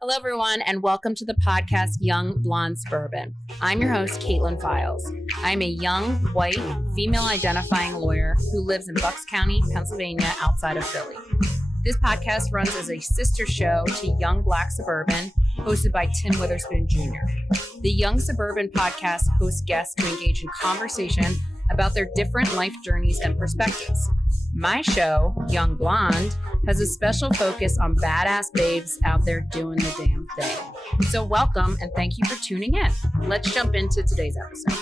Hello, everyone, and welcome to the podcast Young Black Suburban. I'm your host, Kaitlin Files. I'm a young, white, female-identifying lawyer who lives in Bucks County, Pennsylvania, outside of Philly. This podcast runs as a sister show to Young Black Suburban, hosted by Tim Witherspoon Jr. The Young Suburban podcast hosts guests to engage in conversation about their different life journeys and perspectives. My show, Young Blonde, has a special focus on badass babes out there doing the damn thing. So welcome and thank you for tuning in. Let's jump into today's episode.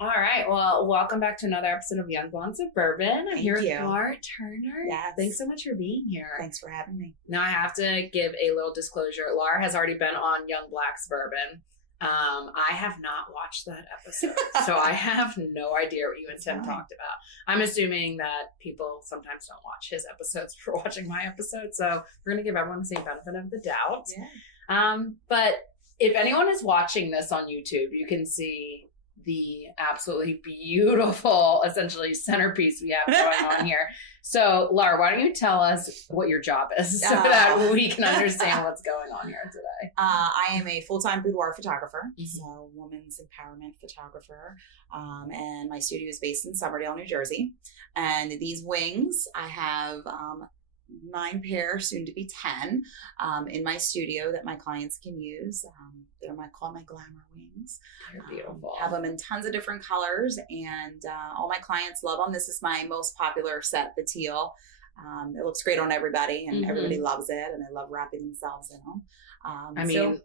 All right. Well, welcome back to another episode of Young Black Suburban. I'm here with Laura Turner. Yes. Thanks so much for being here. Thanks for having me. Now I have to give a little disclosure. Laura has already been on Young Black Suburban. I have not watched that episode, so I have no idea what you and Tim talked about. I'm assuming that people sometimes don't watch his episodes for watching my episode, so we're going to give everyone the same benefit of the doubt. Yeah. But if anyone is watching this on YouTube, you can see the absolutely beautiful, essentially, centerpiece we have going on here. So, Laura, why don't you tell us what your job is so that we can understand what's going on here today? I am a full-time boudoir photographer, so women's empowerment photographer, and my studio is based in Somerdale, New Jersey. And these wings, I have 9 pair, soon to be 10, in my studio that my clients can use. They're called my glamour wings. They're beautiful. Have them in tons of different colors, and all my clients love them. This is my most popular set, the teal. It looks great on everybody, and everybody loves it, and they love wrapping themselves in them.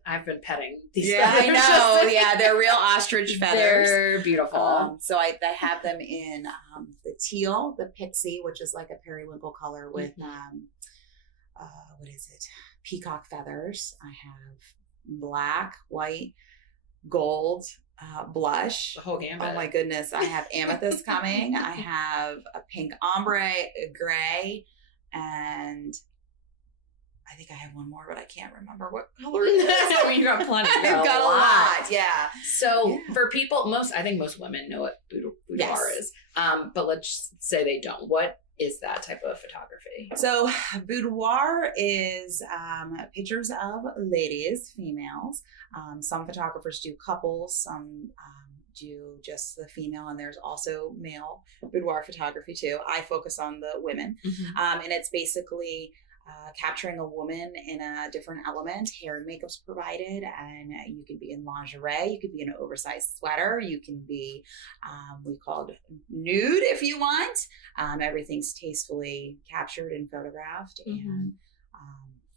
I've been petting these. Yeah, I know. Yeah, they're real ostrich feathers. They're beautiful. So I have them in the teal, the pixie, which is like a periwinkle color with what is it? Peacock feathers. I have black, white, gold, blush. The whole gambit. Oh my goodness. I have amethyst coming. I have a pink ombre, a gray, and I think I have one more, but I can't remember what color it is. I mean, you got plenty. I've got a lot. Yeah. So for people, I think most women know what boudoir is. But let's say they don't. What is that type of photography? So boudoir is pictures of ladies, females. Some photographers do couples, some do just the female, and there's also male boudoir photography too. I focus on the women. And it's basically capturing a woman in a different element. Hair and makeup's provided, and you can be in lingerie, you could be in an oversized sweater, you can be we called nude if you want. Everything's tastefully captured and photographed, and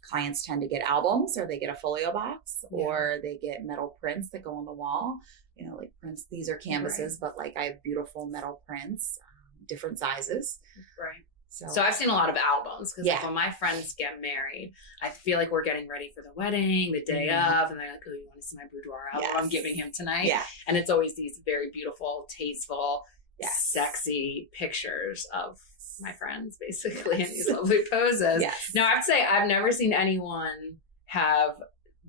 clients tend to get albums, or they get a folio box, or they get metal prints that go on the wall. You know, like prints, these are canvases, but like I have beautiful metal prints, different sizes. Right. So I've seen a lot of albums, because like when my friends get married, I feel like we're getting ready for the wedding, the day of, and they're like, oh, you want to see my boudoir album I'm giving him tonight? Yeah. And it's always these very beautiful, tasteful, sexy pictures of my friends, basically, in these lovely poses. Yes. Now, I have to say, I've never seen anyone have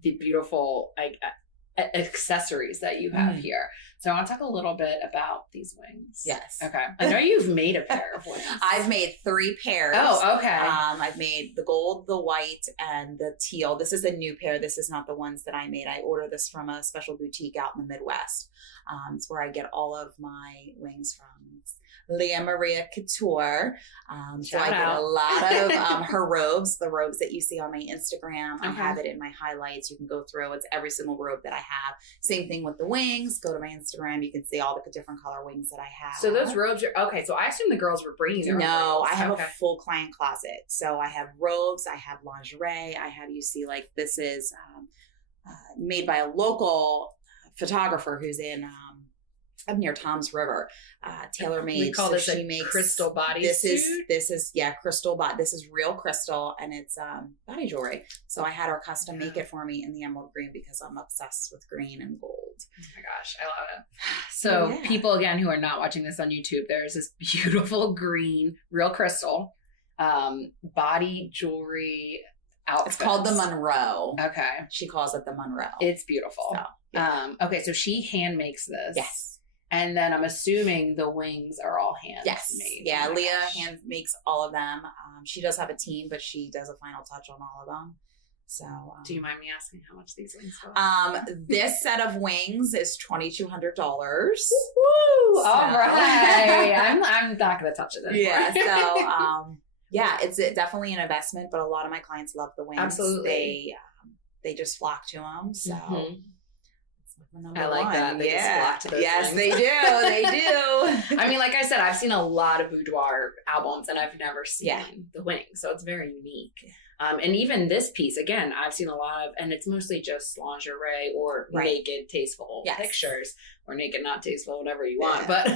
the beautiful accessories that you have here. So I want to talk a little bit about these wings. Yes. Okay. I know you've made a pair of wings. I've made 3 pairs. Oh, okay. I've made the gold, the white, and the teal. This is a new pair. This is not the ones that I made. I ordered this from a special boutique out in the Midwest. It's where I get all of my wings from. Leah Maria Couture. So I get a lot of her robes, the robes that you see on my Instagram. I have it in my highlights. You can go through. It's every single robe that I have. Same thing with the wings. Go to my Instagram. You can see all the different color wings that I have. So those robes are, okay, so I assume the girls were bringing their No, robes. I have a full client closet. So I have robes. I have lingerie. I have, you see, like this is made by a local photographer who's in up near Tom's River, tailor-made. We call this a crystal body suit? This is crystal body. This is real crystal, and it's body jewelry. So I had her custom make it for me in the emerald green, because I'm obsessed with green and gold. Oh my gosh, I love it. So people, again, who are not watching this on YouTube, there's this beautiful green, real crystal body jewelry outfits. It's called the Monroe. Okay. She calls it the Monroe. It's beautiful. So, okay, so she hand makes this. Yes. And then I'm assuming the wings are all hand made. Yeah, Oh Leah gosh. hand makes all of them. She does have a team, but she does a final touch on all of them. So, do you mind me asking how much these wings cost? This set of wings is $2,200. Woo! All right, I'm not gonna touch it anymore. Yeah. So, yeah, it's definitely an investment, but a lot of my clients love the wings. Absolutely. They just flock to them. So. I like that. They just flock to those Yes, things. they do. They do. I mean, like I said, I've seen a lot of boudoir albums and I've never seen the wings. So it's very unique. And even this piece, again, I've seen a lot of, and it's mostly just lingerie or naked, tasteful pictures, or naked, not tasteful, whatever you want. But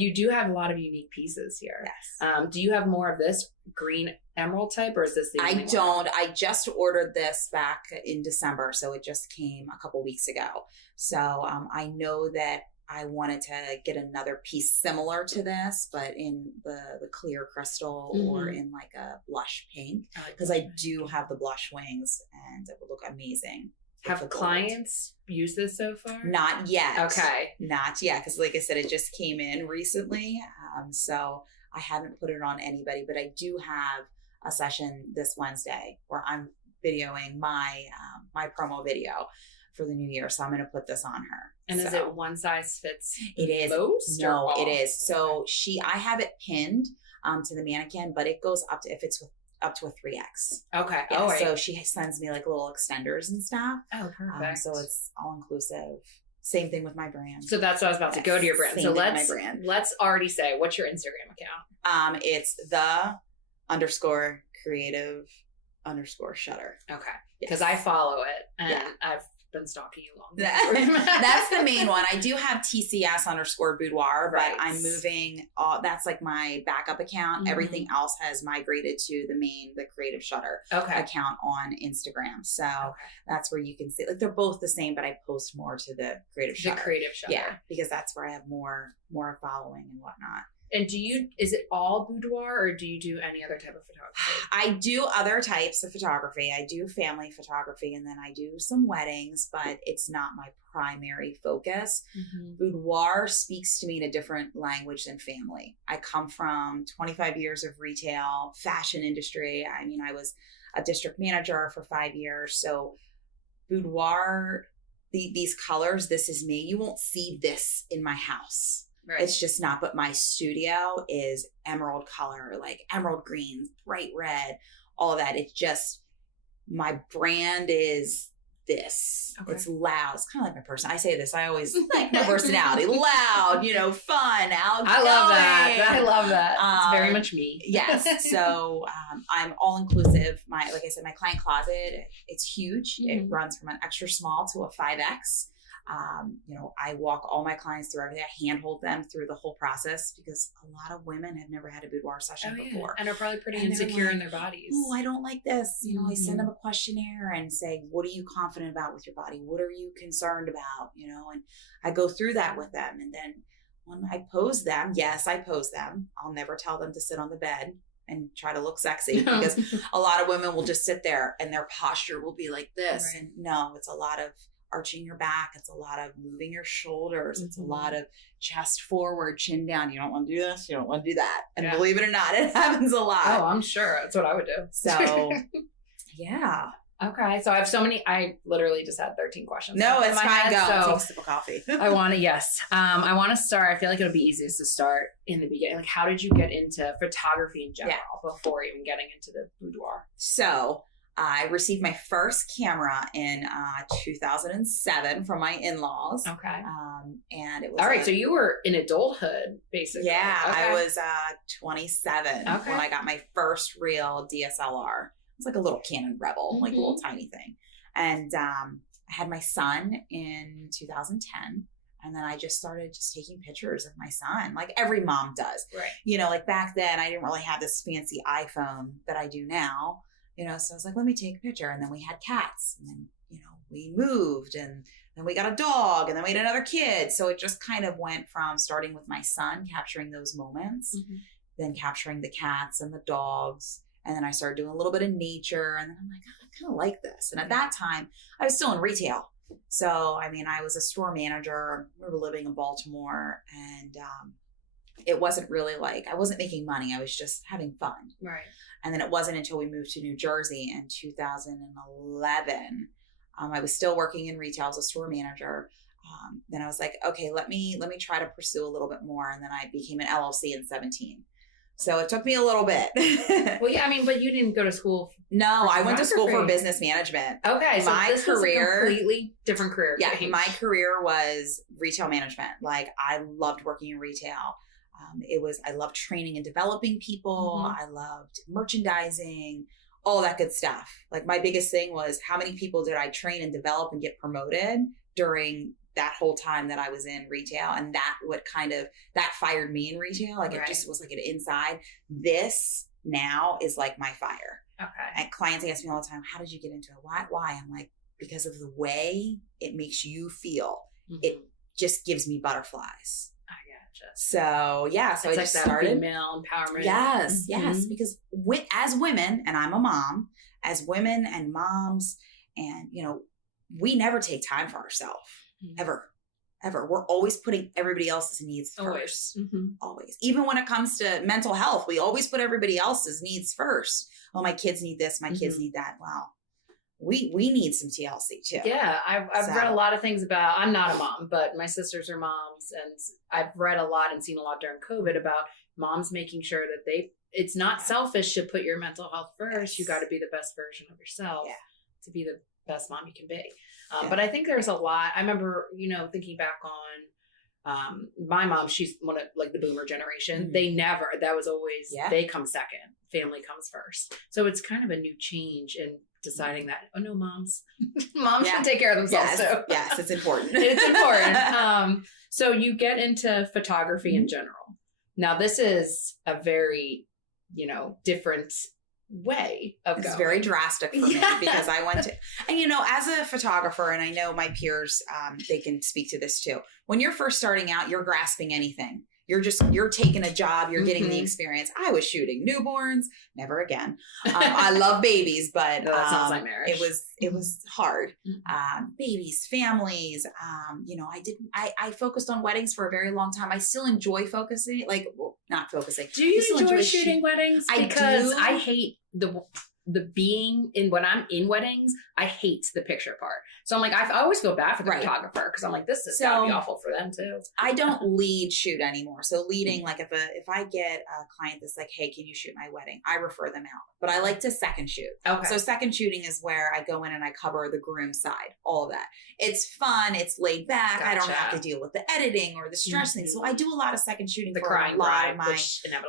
you do have a lot of unique pieces here. Yes. Do you have more of this green emerald type, or is this the only one? don't. I just ordered this back in December, so it just came a couple weeks ago. So I know that I wanted to get another piece similar to this, but in the clear crystal or in like a blush pink, because I do have the blush wings and it would look amazing. Have clients used this so far? Not yet. Okay. Not yet, because like I said, it just came in recently. So I haven't put it on anybody, but I do have a session this Wednesday where I'm videoing my promo video for the new year. So I'm going to put this on her. And is it one size fits it is most? No, it is. So I have it pinned to the mannequin, but it goes up to, if it's up to a 3X. Okay. Yeah, so she sends me like little extenders and stuff. Oh, perfect. So it's all inclusive. Same thing with my brand. So that's what I was about to go to your brand. So let's already say, what's your Instagram account? It's _creative_shutter. Okay. Because I follow it and I've been stalking you long. That's the main one. I do have TCS_boudoir, but I'm moving that's like my backup account. Everything else has migrated to the creative shutter account on Instagram. So that's where you can see, like, they're both the same, but I post more to the creative shutter. The creative shutter. Yeah, because that's where I have more following and whatnot. And is it all boudoir or do you do any other type of photography? I do other types of photography. I do family photography and then I do some weddings, but it's not my primary focus. Boudoir speaks to me in a different language than family. I come from 25 years of retail, fashion industry. I mean, I was a district manager for 5 years. So boudoir, these colors, this is me. You won't see this in my house. Right. It's just not, but my studio is emerald color, like emerald greens, bright red, all of that. It's just, my brand is this. Okay. It's loud. It's kind of like my person. I say this, I always like my personality, loud, fun, outgoing. I love that. It's very much me. Yes. So I'm all inclusive. Like I said, my client closet, it's huge. It runs from an extra small to a 5X. I walk all my clients through everything. I handhold them through the whole process because a lot of women have never had a boudoir session before. And are probably pretty insecure in their bodies. Oh, I don't like this. I send them a questionnaire and say, what are you confident about with your body? What are you concerned about? And I go through that with them. And then when I pose them, yes, I pose them. I'll never tell them to sit on the bed and try to look sexy because a lot of women will just sit there and their posture will be like this. Right. And no, it's a lot of arching your back. It's a lot of moving your shoulders. It's a lot of chest forward, chin down. You don't want to do this. You don't want to do that. And believe it or not, it happens a lot. Oh, I'm sure. That's what I would do. So, yeah. Okay. So I literally just had 13 questions. No, it's fine. Go. So take a sip of coffee. I want to start. I feel like it would be easiest to start in the beginning. Like, how did you get into photography in general before even getting into the boudoir? So, I received my first camera in 2007 from my in-laws. Okay. And it was all right. So you were in adulthood, basically. Yeah, I was 27 when I got my first real DSLR. It was like a little Canon Rebel, like a little tiny thing. And I had my son in 2010. And then I just started taking pictures of my son, like every mom does. Right. Like back then, I didn't really have this fancy iPhone that I do now. So I was like, let me take a picture. And then we had cats and then, we moved and then we got a dog and then we had another kid. So it just kind of went from starting with my son, capturing those moments, then capturing the cats and the dogs. And then I started doing a little bit of nature and then I'm like, I kind of like this. And at that time I was still in retail. So, I mean, I was a store manager. We were living in Baltimore, and it wasn't really like, I wasn't making money. I was just having fun. Right. And then it wasn't until we moved to New Jersey in 2011. I was still working in retail as a store manager. Then I was like, okay, let me try to pursue a little bit more. And then I became an LLC in 2017. So it took me a little bit. Well, yeah, I mean, but you didn't go to school. No, I went to school for business management. Okay, so my this career, was a completely different career. Yeah, my career was retail management. Like, I loved working in retail. I loved training and developing people. I loved merchandising, all that good stuff. Like, my biggest thing was, how many people did I train and develop and get promoted during that whole time that I was in retail? And that that fired me in retail. Like, it just was like an inside. This now is like my fire. Okay. And clients ask me all the time, how did you get into it? Why? I'm like, because of the way it makes you feel. It just gives me butterflies. I gotcha. So yeah, so it's I like just started female empowerment. Yes, because as women, and I'm a mom, as women and moms, and we never take time for ourselves. Ever. We're always putting everybody else's needs first. Always. Even when it comes to mental health, we always put everybody else's needs first. Oh, my kids need this. My kids need that. Wow. We need some TLC too. Yeah. I've read a lot of things about, I'm not a mom, but my sisters are moms, and I've read a lot and seen a lot during COVID about moms making sure that it's not selfish to put your mental health first. You got to be the best version of yourself to be the best mom you can be. But I think there's a lot. I remember, thinking back on my mom, she's one of like the boomer generation. That was always, they come second. Family comes first. So it's kind of a new change in deciding that, oh no, moms should take care of themselves. Yes, too. Yes, it's important. It's important. So you get into photography in general. Now this is a very, different way of It's going. very drastic for me because I went to, and as a photographer, and I know my peers, they can speak to this too. When you're first starting out, you're grasping anything. You're taking a job, you're getting the experience. I was shooting newborns, never again. I love babies, but No, that sounds like marriage. It was hard. Babies, families. I focused on weddings for a very long time. I still enjoy focusing, not focusing. Do you enjoy shooting weddings? Because I do. I hate the being in, when I'm in weddings, I hate the picture part. So I'm like, I always feel bad for the photographer, because I'm like, this is gotta be awful for them too. I don't lead shoot anymore. So leading, like if I get a client that's like, hey, can you shoot my wedding? I refer them out, but I like to second shoot. Okay. So second shooting is where I go in and I cover the groom side, all of that. It's fun. It's laid back. Gotcha. I don't have to deal with the editing or the stressing. So I do a lot of second shooting The for crying a lot bride, of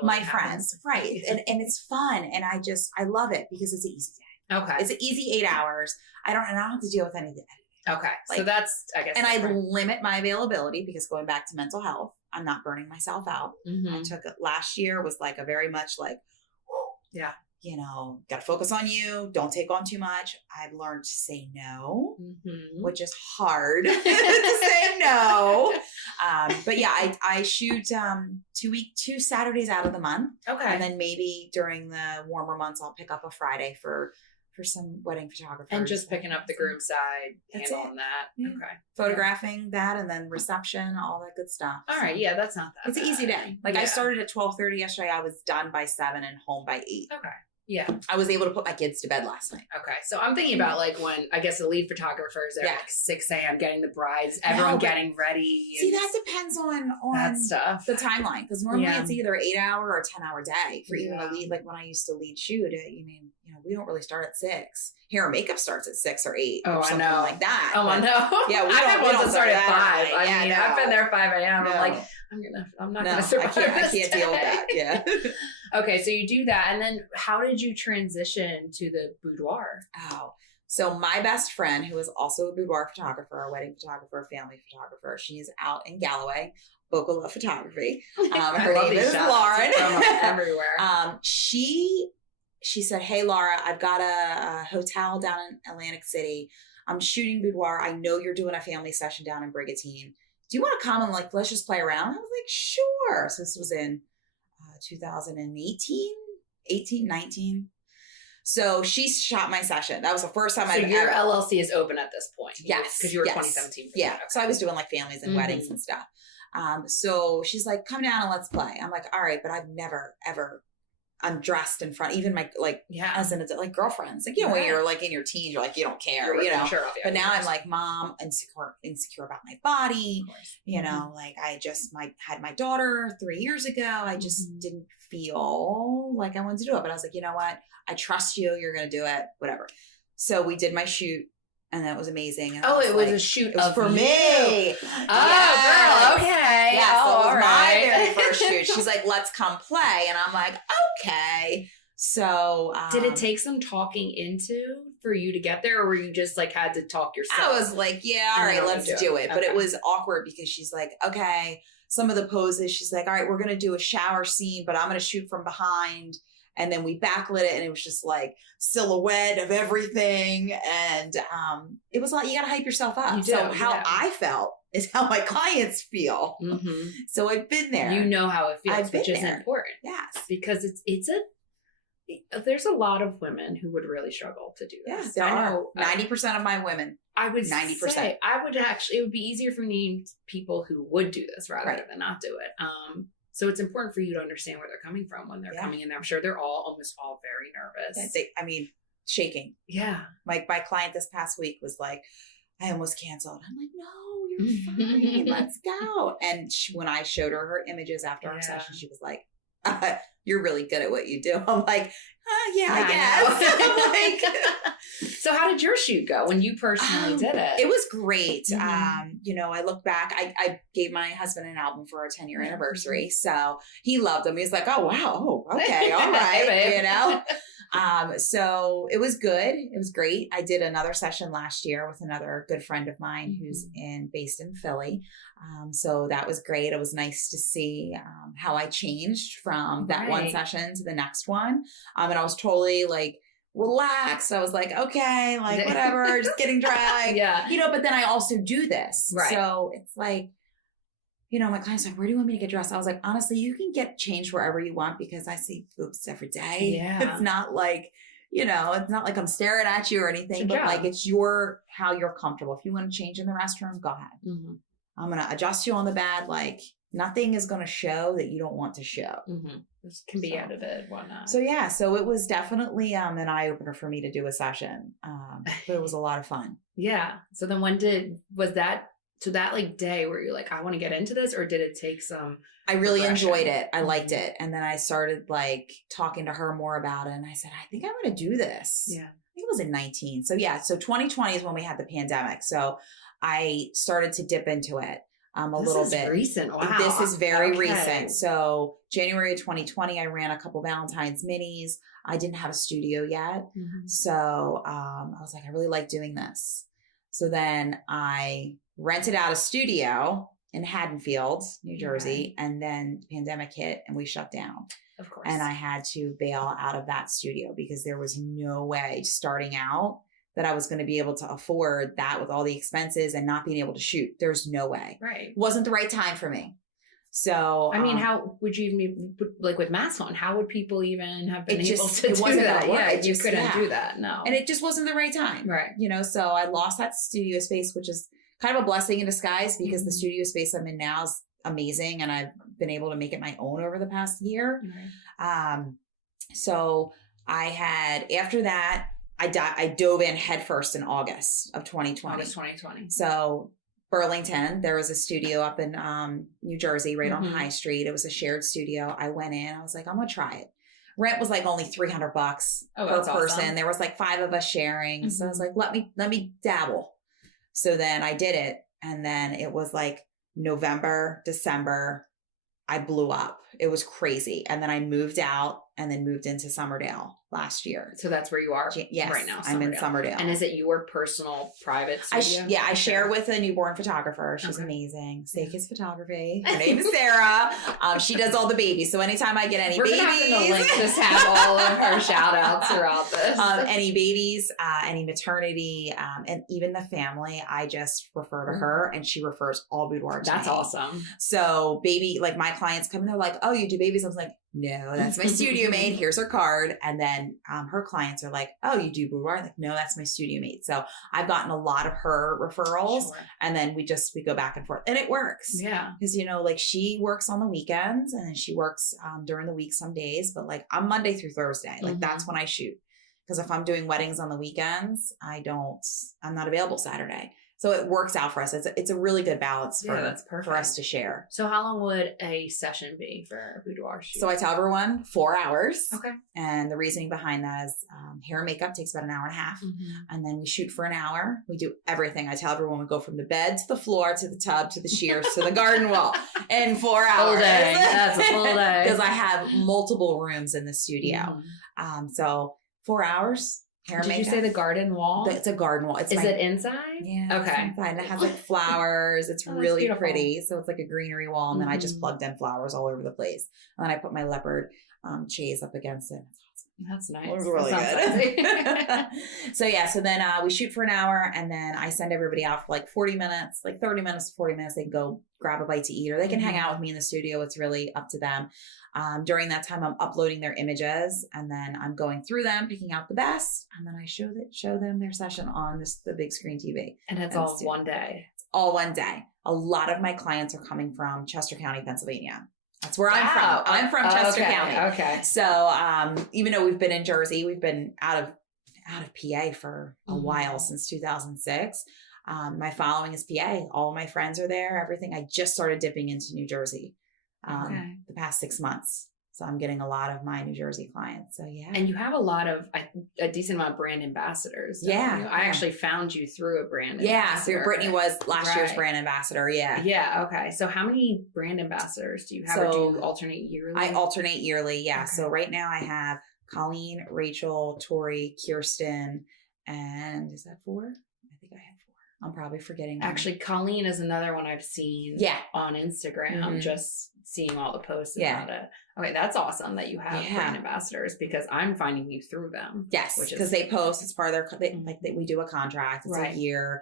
my friends. Right. And it's fun. And I love it because it's an easy day. Okay. It's an easy 8 hours. I don't have to deal with any of the editing. Okay. So that's, I guess. And I limit my availability because going back to mental health, I'm not burning myself out. I took it last year was like a very much like, got to focus on you. Don't take on too much. I've learned to say no, which is hard to say no. But yeah, I shoot 2 Saturdays out of the month. Okay. And then maybe during the warmer months, I'll pick up a Friday for some wedding photographers. And just picking up the groom side, handling that. Yeah. Okay. Photographing that, and then reception, all that good stuff. All right. Yeah, that's not that It's bad. an easy day. Like I started at 12:30 yesterday. I was done by 7 and home by 8. Okay. Yeah. I was able to put my kids to bed last night. Okay. So I'm thinking about like when, I guess the lead photographers are like 6 a.m. getting the brides, everyone getting ready. See, that depends on that stuff. the timeline. Because normally it's either 8-hour or 10-hour day for even a lead. Like when I used to lead shoot, we don't really start at 6. Hair and makeup starts at 6 or 8 or something like that. Oh, I know. Yeah, I've had ones that start at 5. Right. I've been there 5 a.m. No. I'm like, I'm not going to survive. I can't deal with that. Yeah. Okay, so you do that. And then how did you transition to the boudoir? Oh, so my best friend, who is also a boudoir photographer, a wedding photographer, family photographer, she's out in Galloway, Boca Love Photography. Her name is Lauren. Everywhere. She said, hey, Laura, I've got a hotel down in Atlantic City. I'm shooting boudoir. I know you're doing a family session down in Brigantine. Do you want to come and let's just play around? I was like, sure. So this was in 2018, 19. So she shot my session. That was the first time so your LLC is open at this point. Yes. Because you were 2017. Yeah. Okay. So I was doing like families and weddings and stuff. So she's like, come down and let's play. I'm like, all right, but I've never, ever undressed in front, even my, like, as an adult, like girlfriends, like, you know, when you're like in your teens, you're like, you don't care, you know, but now I'm like, mom, insecure about my body, you know, like I just had my daughter 3 years ago. I just didn't feel like I wanted to do it, but I was like, you know what? I trust you. You're going to do it, whatever. So we did my shoot. And that was amazing. And it was a shoot for me. Oh, girl. Okay. Yeah, so it was my very first shoot. She's like, let's come play. And I'm like, okay. So did it take some talking into for you to get there, or were you just like had to talk yourself? I was like, yeah, all right, let's do it. But it was awkward because she's like, okay, some of the poses, she's like, all right, we're going to do a shower scene, but I'm going to shoot from behind. And then we backlit it and it was just like silhouette of everything. And it was like, you got to hype yourself up. So how I felt is how my clients feel. So I've been there. You know how it feels, which is important. Yes. Because there's a lot of women who would really struggle to do this. Yes, there are. 90% of my women. I would 90%. Say, it would be easier for me people who would do this rather than not do it. So it's important for you to understand where they're coming from when they're coming in there. I'm sure they're almost all very nervous. Shaking. Yeah. Like my client this past week was like, I almost canceled. I'm like, no, you're fine. Let's go. And when I showed her images after our session, she was like, you're really good at what you do. I'm like, I guess. So how did your shoot go when you personally did it? It was great. You know, I look back, I gave my husband an album for our 10-year anniversary. So he loved them. He was like, oh, wow. Oh, okay. All right. You know? So it was good. It was great. I did another session last year with another good friend of mine who's based in Philly. So that was great. It was nice to see how I changed from that one session to the next one. And I was totally like relaxed. I was like, okay, like whatever, just getting dry. You know, but then I also do this. So it's like, you know, my client's like, where do you want me to get dressed? I was like, honestly, you can get changed wherever you want because I see boobs every day. It's not like, you know, it's not like I'm staring at you or anything, but like it's how you're comfortable. If you want to change in the restroom, go ahead. I'm going to adjust you on the bed. Like nothing is going to show that you don't want to show. This can be edited, whatnot. So yeah, so it was definitely an eye opener for me to do a session. But it was a lot of fun. So then was that like day where you're like, I want to get into this, or did it take some? I really enjoyed it. I liked it. And then I started like talking to her more about it. And I said, I think I'm going to do this. I think it was in 19. So yeah, so 2020 is when we had the pandemic. So I started to dip into it a little bit. Recent. Wow. This is very recent. So January of 2020, I ran a couple Valentine's minis. I didn't have a studio yet. So I was like, I really like doing this. So then I rented out a studio in Haddonfield, New Jersey, and then the pandemic hit and we shut down. Of course. And I had to bail out of that studio because there was no way starting out that I was going to be able to afford that with all the expenses and not being able to shoot. There's no way. Right. Wasn't the right time for me. So, I mean, how would you even, like with masks on, how would people even have been able to do that? You couldn't do that. No. And it just wasn't the right time. Right. You know, so I lost that studio space, which is kind of a blessing in disguise because the studio space I'm in now is amazing. And I've been able to make it my own over the past year. So I had, after that, I dove in headfirst in August of 2020. So Burlington, there was a studio up in New Jersey, right on High Street. It was a shared studio. I went in. I was like, I'm going to try it. Rent was like only $300 per person. Awesome. There was like 5 of us sharing. So I was like, let me dabble. So then I did it. And then it was like November, December, I blew up. It was crazy. And then I moved out and then moved into Summerdale last year. So that's where you are right now. I'm in Summerdale. And is it your personal private studio? I share with a newborn photographer. She's amazing. Steak is Photography. Her name is Sarah. She does all the babies. So anytime I get any babies. We're going to link just have all of her shout outs throughout this. Any babies, any maternity, and even the family, I just refer to her and she refers all boudoir to That's me. awesome. So baby, like my clients come in, they're like, oh, you do babies? I was like, no, that's my studio mate. Here's her card. And then her clients are like, oh, you do boudoir? I'm like, no, that's my studio mate. So I've gotten a lot of her referrals, and then we go back and forth, and it works. Yeah. Because, you know, like she works on the weekends and then she works during the week some days, but like I'm Monday through Thursday. Like that's when I shoot. Because if I'm doing weddings on the weekends, I'm not available Saturday. So it works out for us. It's a really good balance for us to share. So how long would a session be for a boudoir shoot? So I tell everyone 4 hours. Okay. And the reasoning behind that is hair and makeup takes about an hour and a half. And then we shoot for an hour. We do everything. I tell everyone we go from the bed to the floor to the tub to the shears to the garden wall in 4 hours. Full day. That's a full day. Because I have multiple rooms in the studio. So 4 hours. Hair Did makeup. you say the garden wall? It's a garden wall. Is it inside? Yeah. Okay. It's inside. And it has like flowers. It's really beautiful. pretty. So it's like a greenery wall. And then I just plugged in flowers all over the place. And then I put my leopard chaise up against it. That's nice. It was really good. So then we shoot for an hour, and then I send everybody out for like 40 minutes, like 30 minutes to 40 minutes. They can go grab a bite to eat, or they can hang out with me in the studio. It's really up to them. During that time, I'm uploading their images, and then I'm going through them, picking out the best, and then I show them their session on the big screen TV. And it's all one day. It's all one day. A lot of my clients are coming from Chester County, Pennsylvania. That's where I'm from. I'm from Chester County. Okay. So even though we've been in Jersey, we've been out of PA for a while, since 2006. My following is PA. All my friends are there. Everything. I just started dipping into New Jersey the past 6 months. So I'm getting a lot of my New Jersey clients. So yeah. And you have a decent amount of brand ambassadors. Yeah. I actually found you through a brand ambassador. Yeah. So Brittany was last year's brand ambassador. Yeah. Yeah. Okay. So how many brand ambassadors do you have? Or do you alternate yearly? I alternate yearly. Yeah. Okay. So right now I have Colleen, Rachel, Tori, Kirsten, and is that 4? I think I have 4. I'm probably forgetting. Actually, Colleen is another one I've seen on Instagram, just seeing all the posts about it. Okay, that's awesome that you have brand ambassadors, because I'm finding you through them. Yes, because they post. It's part of their, we do a contract. It's a year,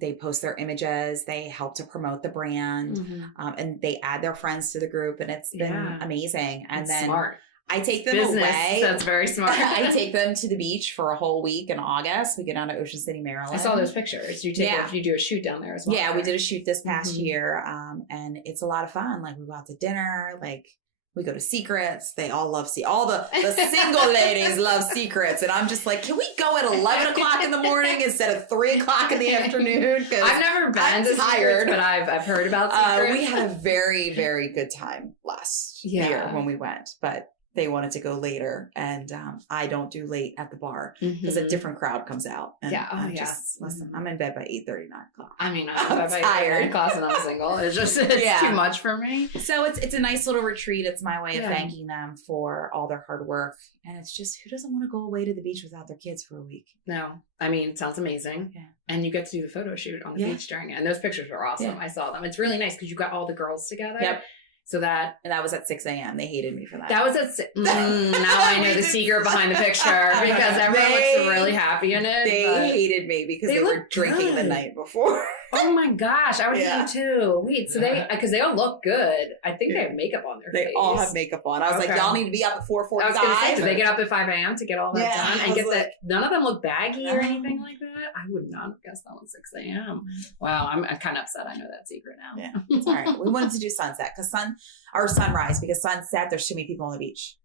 they post their images. They help to promote the brand, and they add their friends to the group, and it's been amazing. And then smart. I take them away. That's very smart. I take them to the beach for a whole week in August. We get down to Ocean City, Maryland. I saw those pictures. You do a shoot down there as well. Yeah, we did a shoot this past year, and it's a lot of fun. Like we go out to dinner, like we go to Secrets. They all love all the single ladies love Secrets, and I'm just like, can we go at 11 o'clock in the morning instead of 3 o'clock in the afternoon? I've never been to Secrets, but I've heard about Secrets. We had a very, very good time last year when we went, but they wanted to go later, and I don't do late at the bar because a different crowd comes out. And listen, I'm in bed by 8:30, 9 o'clock. I mean, I'm tired. Class and I'm single. It's just too much for me. So it's a nice little retreat. It's my way of thanking them for all their hard work, and it's just, who doesn't want to go away to the beach without their kids for a week? No, I mean, it sounds amazing. Yeah. And you get to do the photo shoot on the beach during it, and those pictures are awesome. I saw them. It's really nice because you got all the girls together. Yep. So that was at 6 a.m. They hated me for that. That was at now I know the secret behind the picture, because everyone looks really happy in it. They hated me because they were drinking the night before. Oh my gosh, I was thinking too. Wait, so because they all look good. I think they have makeup on their face. They all have makeup on. I was like, y'all need to be up at 4:45. I was going to say, do they get up at 5 a.m. to get all that done and get that? None of them look baggy or anything like that. I would not have guessed that was 6 a.m. Wow, I'm kind of upset. I know that secret now. Yeah, it's all right. We wanted to do sunset or sunrise, because sunset, there's too many people on the beach.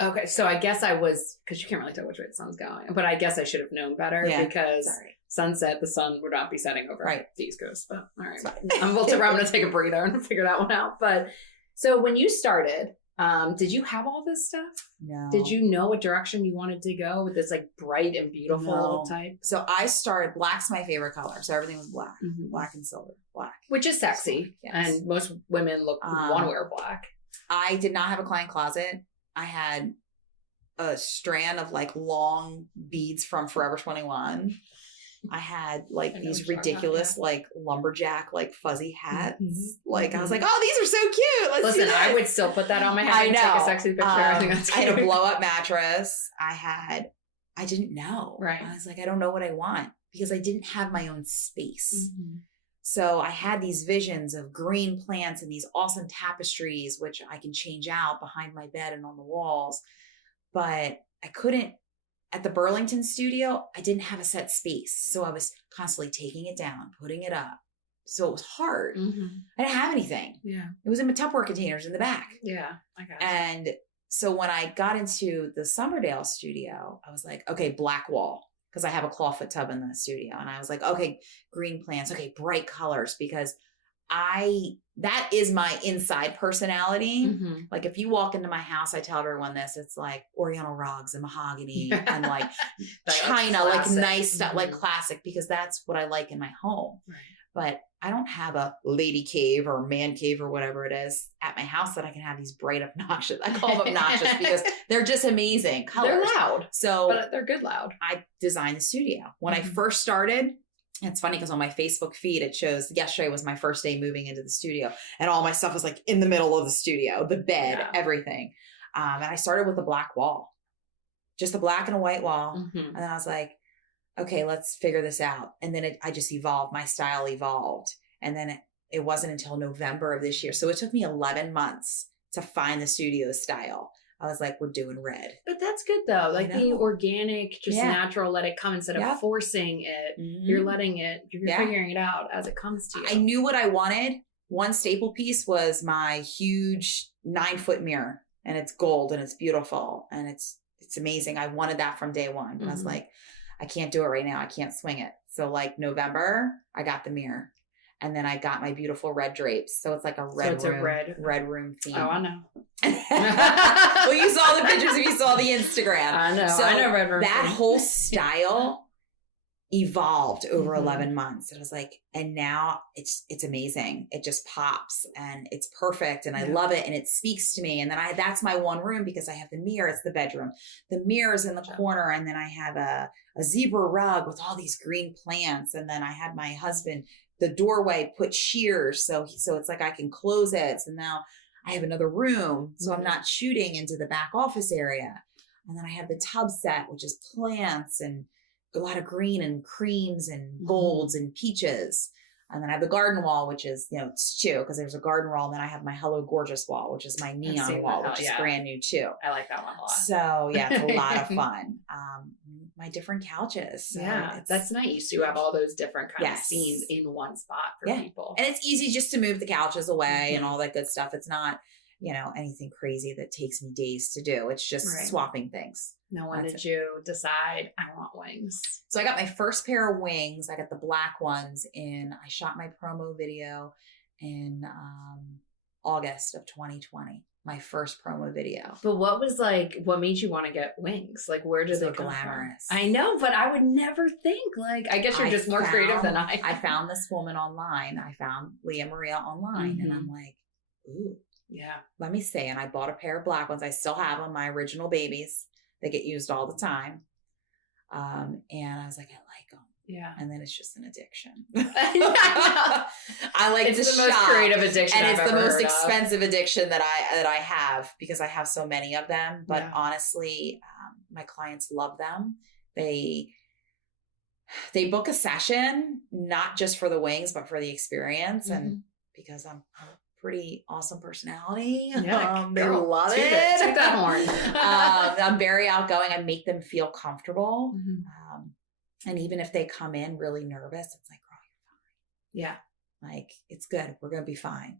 Okay, so I guess because you can't really tell which way the sun's going, but I guess I should have known better because sunset, the sun would not be setting over the East Coast. But all right, I'm going to take a breather and figure that one out. But so when you started, did you have all this stuff? No. Did you know what direction you wanted to go with this like bright and beautiful type? So I started, black's my favorite color. So everything was black, black and silver, black. Which is sexy. Yes. And most women want to wear black. I did not have a client closet. I had a strand of like long beads from Forever 21. I had like these ridiculous like lumberjack like fuzzy hats. Like I was like, oh, these are so cute. Listen, I would still put that on my head and take a sexy picture. I think that's cute. I had a blow up mattress. I didn't know. Right. I was like, I don't know what I want, because I didn't have my own space. So I had these visions of green plants and these awesome tapestries, which I can change out behind my bed and on the walls. But I couldn't, at the Burlington studio, I didn't have a set space. So I was constantly taking it down, putting it up. So it was hard. Mm-hmm. I didn't have anything. Yeah. It was in my Tupperware containers in the back. Yeah, I got you. And so when I got into the Summerdale studio, I was like, okay, black wall. Because I have a clawfoot tub in the studio. And I was like, okay, green plants. Okay, bright colors. Because that is my inside personality. Mm-hmm. Like if you walk into my house, I tell everyone this, it's like Oriental rugs and mahogany and like China, like nice stuff, like classic, because that's what I like in my home. Right. But I don't have a lady cave or man cave or whatever it is at my house that I can have these bright obnoxious. I call them obnoxious because they're just amazing colors. They're loud. So but they're good loud. I designed the studio. When I first started, it's funny because on my Facebook feed, it shows yesterday was my first day moving into the studio and all my stuff was like in the middle of the studio, the bed, everything. And I started with a black wall, just a black and a white wall. Mm-hmm. And then I was like, okay, let's figure this out. And then I just evolved. My style evolved. And then it wasn't until November of this year. So it took me 11 months to find the studio style. I was like, we're doing red. But that's good though. Like being organic, just natural, let it come instead of forcing it. Mm-hmm. You're letting it, you're figuring it out as it comes to you. I knew what I wanted. One staple piece was my huge 9-foot mirror, and it's gold and it's beautiful and it's amazing. I wanted that from day one. But I was like, I can't do it right now. I can't swing it. So like November, I got the mirror. And then I got my beautiful red drapes. So it's like a red room. Red room theme. Oh, I know. Well, you saw the pictures if you saw the Instagram. I know. So I know red room. That whole style evolved over 11 months. And I was like, and now it's amazing. It just pops and it's perfect. And I love it. And it speaks to me. And then that's my one room because I have the mirror. It's the bedroom. The mirror's in the corner. And then I have a zebra rug with all these green plants. And then I had my husband, the doorway, put shears. So it's like I can close it. So now I have another room. So I'm not shooting into the back office area. And then I have the tub set, which is plants and a lot of green and creams and golds and peaches. And then I have the garden wall, which is, it's two, because there's a garden wall. And then I have my Hello Gorgeous wall, which is my neon wall, which is brand new too. I like that one a lot. So yeah, it's a lot of fun. My different couches. So that's nice. You have all those different kind of scenes in one spot for people. And it's easy just to move the couches away and all that good stuff. It's not, anything crazy that takes me days to do. It's just swapping things. Now, when did you decide I want wings? So I got my first pair of wings. I got the black ones I shot my promo video in August of 2020. My first promo video. But what made you want to get wings? Like, where did they come glamorous? From? I know, but I would never think, I guess you're just more creative than I am. I found this woman online. I found Leah Maria online and I'm like, ooh. Yeah. Let me see. And I bought a pair of black ones. I still have them, my original babies. They get used all the time. And I was like, I like them. Yeah. And then it's just an addiction. I like it's to the most creative addiction and I've it's the ever most heard expensive addiction that I have because I have so many of them. But honestly, my clients love them. They book a session, not just for the wings, but for the experience. And because I'm pretty awesome personality. Yeah, they love it. Take that horn. I'm very outgoing. I make them feel comfortable. And even if they come in really nervous, it's like, oh, you're fine. Yeah. Like, it's good. We're going to be fine.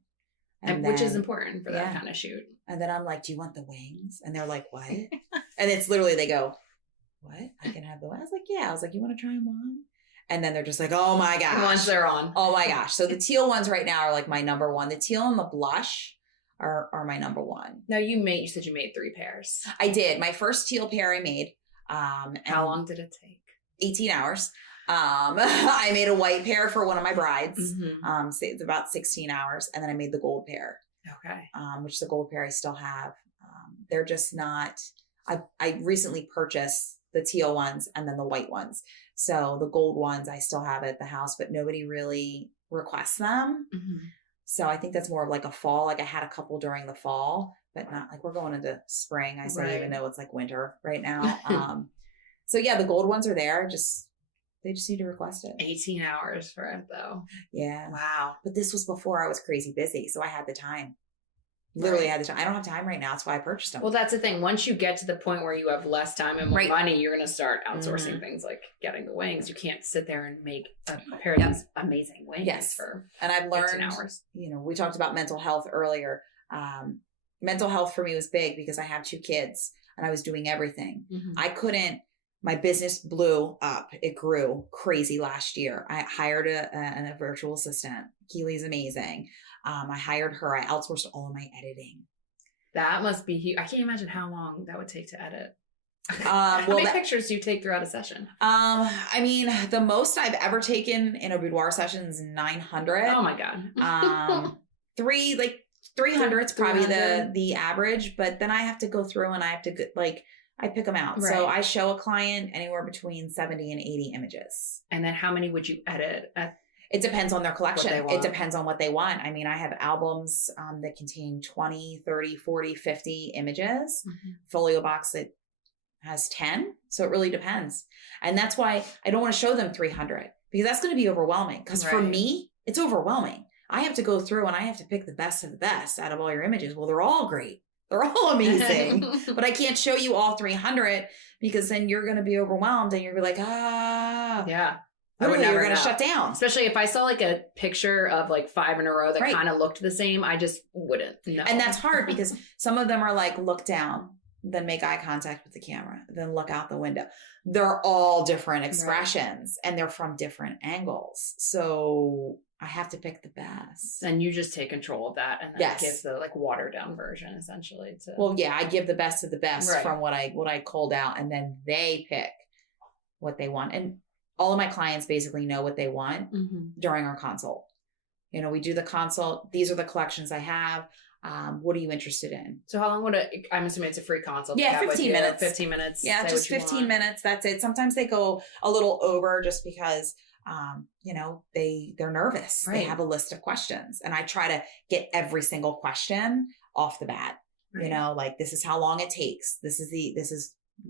And which is important for that kind of shoot. And then I'm like, do you want the wings? And they're like, what? And it's literally, they go, what? I can have the wings? I was like, yeah. I was like, you want to try them on? And then they're just like, oh my gosh. Once they're on. Oh my gosh. So the teal ones right now are like my number one. The teal and the blush are my number one. Now you said you made 3 pairs. I did. My first teal pair I made. How long did it take? 18 hours. I made a white pair for one of my brides. So it's about 16 hours. And then I made the gold pair. Okay. Which the gold pair I still have. They're just not, I recently purchased the teal ones and then the white ones. So the gold ones I still have at the house, but nobody really requests them. So I think that's more of like a fall. Like I had a couple during the fall, but not like we're going into spring. I say, even though it's like winter right now. So yeah, the gold ones are there. Just They just need to request it. 18 hours for it though. Yeah. Wow. But this was before I was crazy busy. So I had the time. Literally had the time. I don't have time right now. That's why I purchased them. Well, that's the thing. Once you get to the point where you have less time and more money, you're going to start outsourcing things like getting the wings. You can't sit there and make a pair of these amazing wings for and I've learned 18 hours. You know, we talked about mental health earlier. Mental health for me was big because I have 2 kids and I was doing everything. My business blew up. It grew crazy last year. I hired a virtual assistant. Keely's amazing. I hired her. I outsourced all of my editing. That must be huge. I can't imagine how long that would take to edit. How many pictures do you take throughout a session? I mean, the most I've ever taken in a boudoir session is 900. Oh my God. 300 is probably the average, but then I have to go through and I have to I pick them out. So I show a client anywhere between 70 and 80 images. And then how many would you edit? It depends on their collection. It depends on what they want. I mean, I have albums that contain 20, 30, 40, 50 images. Folio box that has 10. So it really depends. And that's why I don't want to show them 300 because that's going to be overwhelming. Because for me, it's overwhelming. I have to go through and I have to pick the best of the best out of all your images. Well, they're all great. They're all amazing, but I can't show you all 300 because then you're going to be overwhelmed and you're going to be like, yeah. You're going to shut down. Especially if I saw like a picture of like 5 in a row that kind of looked the same, I just wouldn't know. And that's hard because some of them are like, look down, then make eye contact with the camera, then look out the window. They're all different expressions and they're from different angles. So I have to pick the best. And you just take control of that and then give the like watered down version essentially. I give the best of the best from what I culled out and then they pick what they want. And all of my clients basically know what they want during our consult. You know, we do the consult. These are the collections I have. What are you interested in? So how long I'm assuming it's a free consult. Yeah, 15 minutes. 15 minutes. Yeah, just 15 minutes. That's it. Sometimes they go a little over just because, they're nervous. They have a list of questions and I try to get every single question off the bat. You know, like this is how long it takes.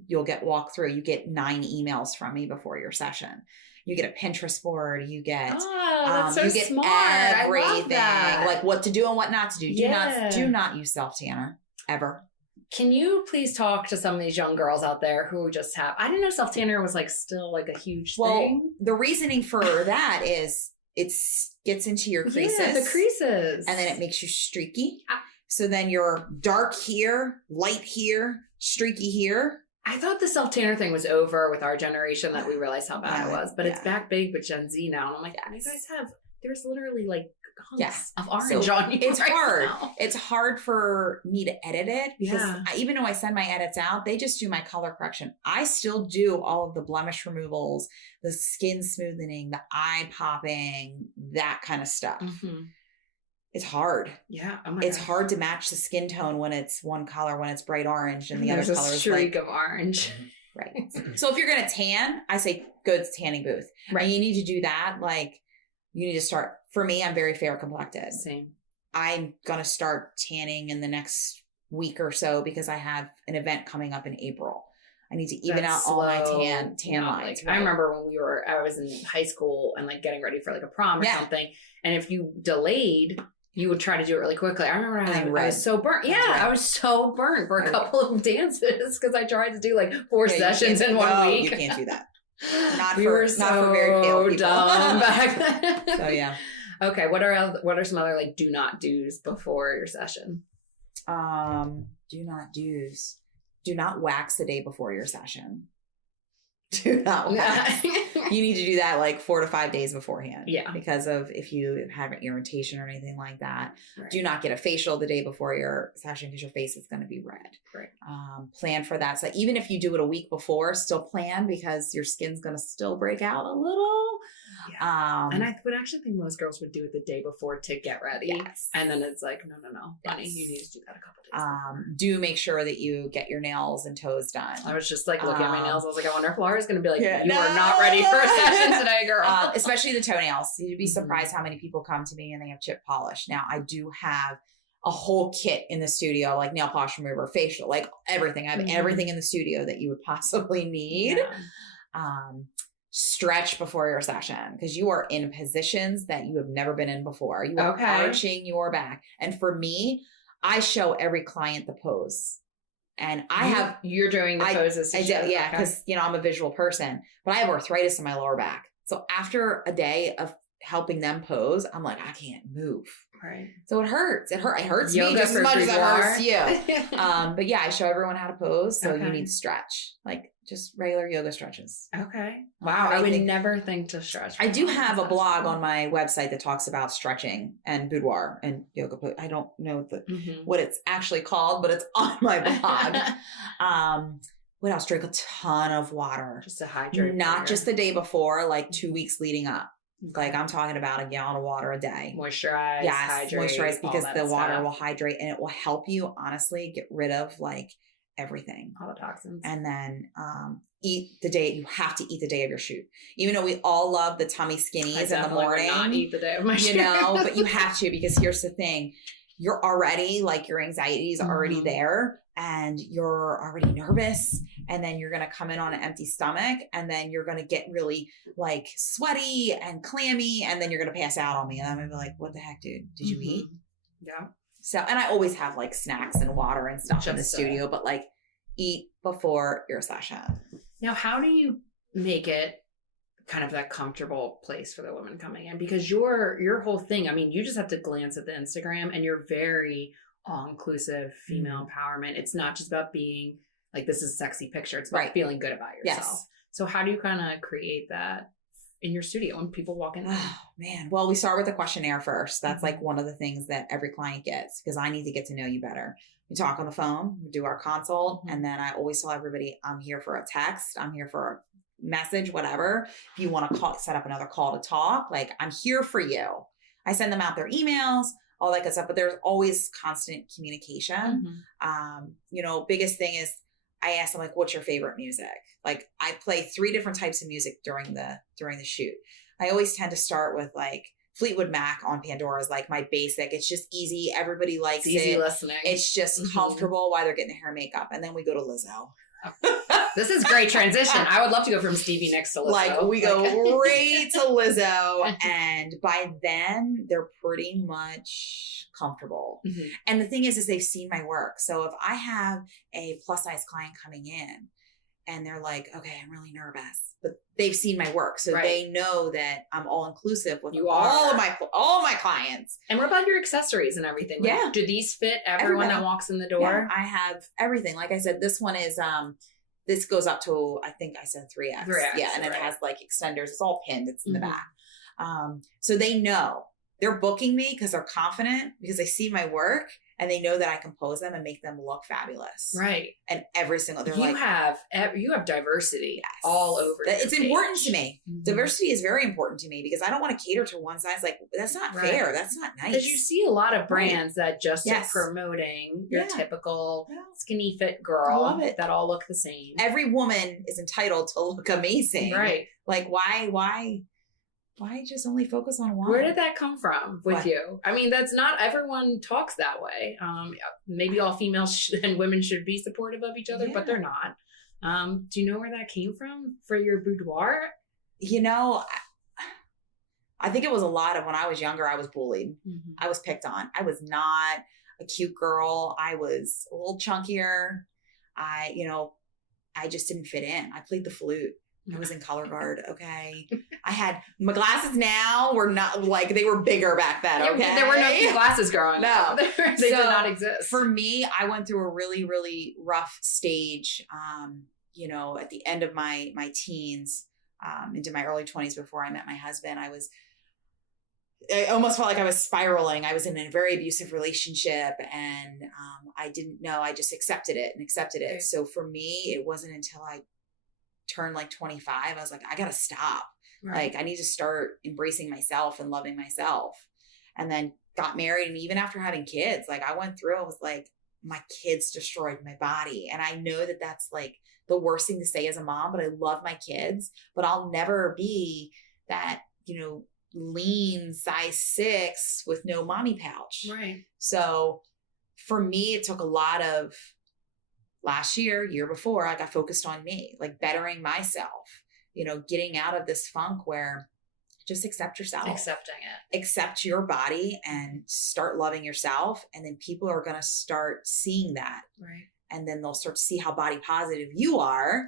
You'll get walked through. You get 9 emails from me before your session. You get a Pinterest board. You get, that's so you get smart. everything, I love that. like what to do and what not to do. Do not use self-tanner ever. Can you please talk to some of these young girls out there who just I didn't know self-tanner was like still like a huge thing. The reasoning for that is it gets into your creases. Yeah, the creases. And then it makes you streaky. So then you're dark here, light here, streaky here. I thought the self-tanner thing was over with our generation that we realized how bad it was, but it's back big with Gen Z now. And I'm like, you guys there's literally like hunks of orange on you. It's hard. Now. It's hard for me to edit it because even though I send my edits out, they just do my color correction. I still do all of the blemish removals, the skin smoothing, the eye popping, that kind of stuff. It's hard. Yeah. It's hard to match the skin tone when it's one color, when it's bright orange and the other color is streak of orange. Right. So if you're going to tan, I say go to the tanning booth. Right. And you need to do that. Like you need to start, for me, I'm very fair complected. Same. I'm going to start tanning in the next week or so because I have an event coming up in April. I need to even out all my tan lines. Like, I remember when I was in high school and like getting ready for like a prom or something. And if you delayed, you would try to do it really quickly. I remember I was so burnt. Yeah, I was so burnt for a couple of dances because I tried to do like 4 sessions in 1 week. You can't do that. Not we for were very pale people. Dumb back then. So yeah. Okay, what are some other like do not do's before your session? Do not do's. Do not wax the day before your session. Do not wax. You need to do that like 4 to 5 days beforehand. Yeah. Because of if you have an irritation or anything like that. Right. Do not get a facial the day before your session because your face is going to be red. Right. Plan for that. So even if you do it a week before, still plan because your skin's going to still break out a little. Yeah. And I would actually think most girls would do it the day before to get ready. Yes. And then it's like, no, honey, you need to do that a couple days. Do make sure that you get your nails and toes done. I was just like looking at my nails. I was like, I wonder if Laura's going to be like, you are not ready for a session today, girl. Especially the toenails. You'd be surprised how many people come to me and they have chip polish. Now I do have a whole kit in the studio, like nail polish remover, facial, like everything. I have everything in the studio that you would possibly need. Yeah. stretch before your session because you are in positions that you have never been in before. You are arching your back. And for me, I show every client the pose. And you're doing the poses. I do, yeah, because I'm a visual person, but I have arthritis in my lower back. So after a day of helping them pose, I'm like, I can't move. Right. So it hurts. It hurts me just as much as it hurts you. But yeah, I show everyone how to pose. So you need to stretch, like just regular yoga stretches. Okay. Wow. I would never think to stretch. I do have a blog on my website that talks about stretching and boudoir and yoga. I don't know what it's actually called, but it's on my blog. What else? Drink a ton of water. Just to hydrate. Not just the day before, like 2 weeks leading up. Like I'm talking about a gallon of water a day. Moisturize. Yes, hydrate, moisturize because the water stuff will hydrate and it will help you honestly get rid of like everything. All the toxins. And then eat the day. You have to eat the day of your shoot. Even though we all love the tummy skinnies in the morning. Would not eat the day of my shoot. But you have to because here's the thing. You're already like your anxiety is already there and you're already nervous. And then you're going to come in on an empty stomach and then you're going to get really like sweaty and clammy. And then you're going to pass out on me. And I'm going to be like, what the heck, dude? Did you eat? Yeah. So, and I always have like snacks and water and stuff in the studio, but like eat before your session. Now, how do you make it kind of that comfortable place for the women coming in? Because your whole thing, I mean, you just have to glance at the Instagram and you're very all-inclusive female empowerment. It's not just about being like, this is a sexy picture. It's about feeling good about yourself. Yes. So how do you kind of create that in your studio when people walk in? Oh, man. Well, we start with the questionnaire first. That's like one of the things that every client gets because I need to get to know you better. We talk on the phone, we do our consult, and then I always tell everybody, I'm here for a text. I'm here for a message, whatever. If you want to set up another call to talk, like I'm here for you. I send them out their emails, all that good stuff, but there's always constant communication. Biggest thing is I ask them like, what's your favorite music? Like I play 3 different types of music during the shoot. I always tend to start with like Fleetwood Mac on Pandora is like my basic. It's just easy. Everybody likes it. Easy listening. It's just comfortable while they're getting their hair and makeup. And then we go to Lizzo. This is great transition. I would love to go from Stevie Nicks to Lizzo. Like we go right to Lizzo. And by then they're pretty much comfortable. And the thing is they've seen my work. So if I have a plus size client coming in and they're like, okay, I'm really nervous, but they've seen my work. So they know that I'm all inclusive with all of my clients. And what about your accessories and everything? Like, do these fit everyone that walks in the door? Yeah, I have everything. Like I said, this one is, this goes up to, I think I said 3X. 3X. Yeah. And it has like extenders. It's all pinned. It's in the back. So they know they're booking me because they're confident because they see my work and they know that I compose them and make them look fabulous. Right. And every single, you have diversity all over. It's important to me. Diversity is very important to me because I don't want to cater to one size. Like that's not fair. That's not nice. Because you see a lot of brands that just are promoting your typical skinny fit girl. I love it. That all look the same. Every woman is entitled to look amazing. Right. Like why just only focus on one? Where did that come from with you? I mean, that's not everyone talks that way. Maybe all females and women should be supportive of each other, but they're not. Do you know where that came from for your boudoir? I think it was a lot of when I was younger, I was bullied. I was picked on. I was not a cute girl. I was a little chunkier. I just didn't fit in. I played the flute. I was in color guard. Okay. I had my glasses now were not like, they were bigger back then. Okay. There were no cute glasses growing up. They did not exist. For me, I went through a really, really rough stage, at the end of my teens, into my early 20s before I met my husband. I almost felt like I was spiraling. I was in a very abusive relationship and I didn't know. I just accepted it. Okay. So for me, it wasn't until I turned like 25, I was like, I got to stop. Right. Like I need to start embracing myself and loving myself. And then got married. And even after having kids, like I went through, I was like, my kids destroyed my body. And I know that that's like the worst thing to say as a mom, but I love my kids, but I'll never be that, lean size 6 with no mommy pouch. Right. So for me, it took a lot of year before, I got focused on me, like bettering myself, getting out of this funk where just accept yourself. Accepting it. Accept your body and start loving yourself. And then people are going to start seeing that. Right. And then they'll start to see how body positive you are.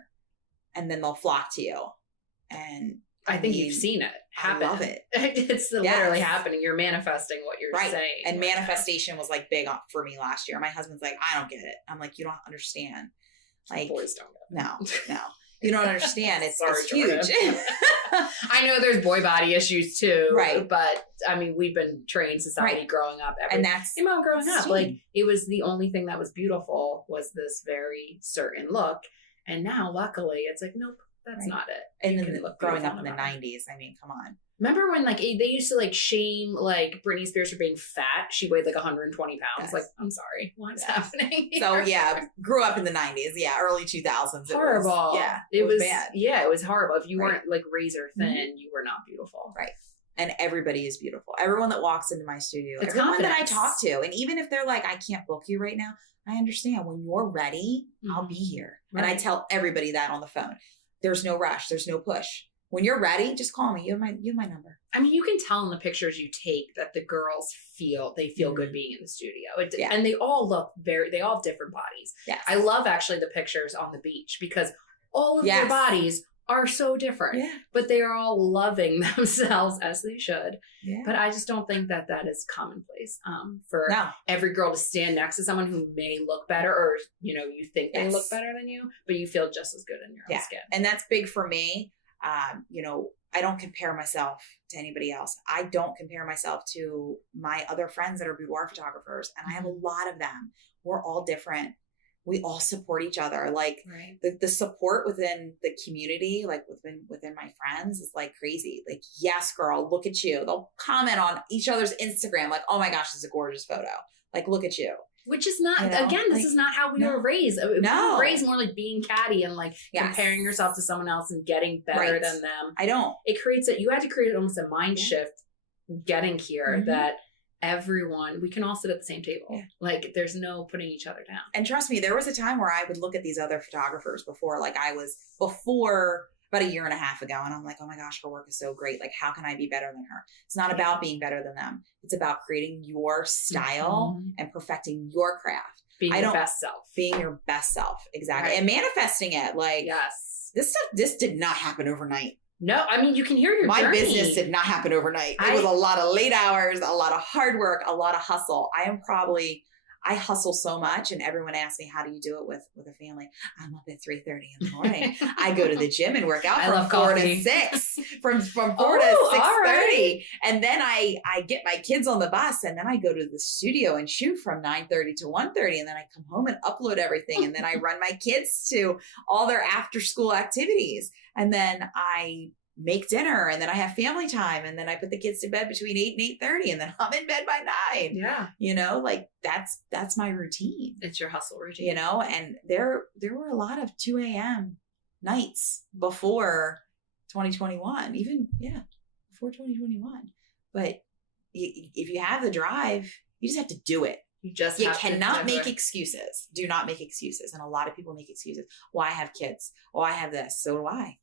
And then they'll flock to you. And I think you've seen it happen. I love it. It's literally happening. You're manifesting what you're saying. And manifestation was like big for me last year. My husband's like, I don't get it. I'm like, you don't understand. Like, boys don't get it. No. You don't understand. It's huge. I know there's boy body issues too. Right. But I mean, we've been trained society growing up. And that's growing up. Like, it was the only thing that was beautiful was this very certain look. And now, luckily, it's like, nope, that's not it. And then growing up in the 90s, I mean, come on. Remember when like they used to like shame like Britney Spears for being fat? She weighed like 120 pounds. Yes. Like, I'm sorry, what's happening here? So yeah, grew up in the 90s. Yeah, early 2000s. Horrible. It was bad. Yeah, it was horrible. If you weren't like razor thin, you were not beautiful. Right. And everybody is beautiful. Everyone that walks into my studio, it's everyone that I talk to, and even if they're like, I can't book you right now, I understand. When you're ready, I'll be here. Right. And I tell everybody that on the phone. There's no rush. There's no push. When you're ready, just call me. You have my number. I mean, you can tell in the pictures you take that the girls feel good being in the studio. And they all look they all have different bodies. Yes. I love actually the pictures on the beach because all of their bodies are so different, but they are all loving themselves as they should. Yeah. But I just don't think that is commonplace for every girl to stand next to someone who may look better or, you think they look better than you, but you feel just as good in your own skin. And that's big for me. I don't compare myself to anybody else. I don't compare myself to my other friends that are boudoir photographers. And I have a lot of them. We're all different. We all support each other. Like the support within the community, like within my friends is like crazy. Like, yes, girl, look at you. They'll comment on each other's Instagram. Like, oh my gosh, this is a gorgeous photo. Like, look at you. Which is not, again, this is not how we were raised. We were raised more like being catty and like comparing yourself to someone else and getting better than them. I don't. It creates you had to create almost a mind shift getting here that everyone, we can all sit at the same table. Yeah. Like, there's no putting each other down. And trust me, there was a time where I would look at these other photographers before about a year and a half ago. And I'm like, oh my gosh, her work is so great. Like, how can I be better than her? It's not about being better than them. It's about creating your style and perfecting your craft. Being your best self. Being your best self. Exactly. Right. And manifesting it. Like, this did not happen overnight. No, I mean, you can hear your My journey. business did not happen overnight. It was a lot of late hours, a lot of hard work, a lot of hustle. I hustle so much, and everyone asks me, how do you do it with a family? I'm up at 3:30 in the morning. I go to the gym and work out from 4 to 6, from 4 to 6:30. Right. And then I get my kids on the bus, and then I go to the studio and shoot from 9:30 to 1:30. And then I come home and upload everything. And then I run my kids to all their after school activities. And then I make dinner, and then I have family time, and then I put the kids to bed between 8 and 8:30, and then I'm in bed by 9. Yeah. Like that's my routine. It's your hustle routine. And there were a lot of 2 a.m. nights before 2021, before 2021. But if you have the drive, you just have to do it. You cannot make excuses. Do not make excuses. And a lot of people make excuses. Well, I have kids. Oh, I have this. So do I.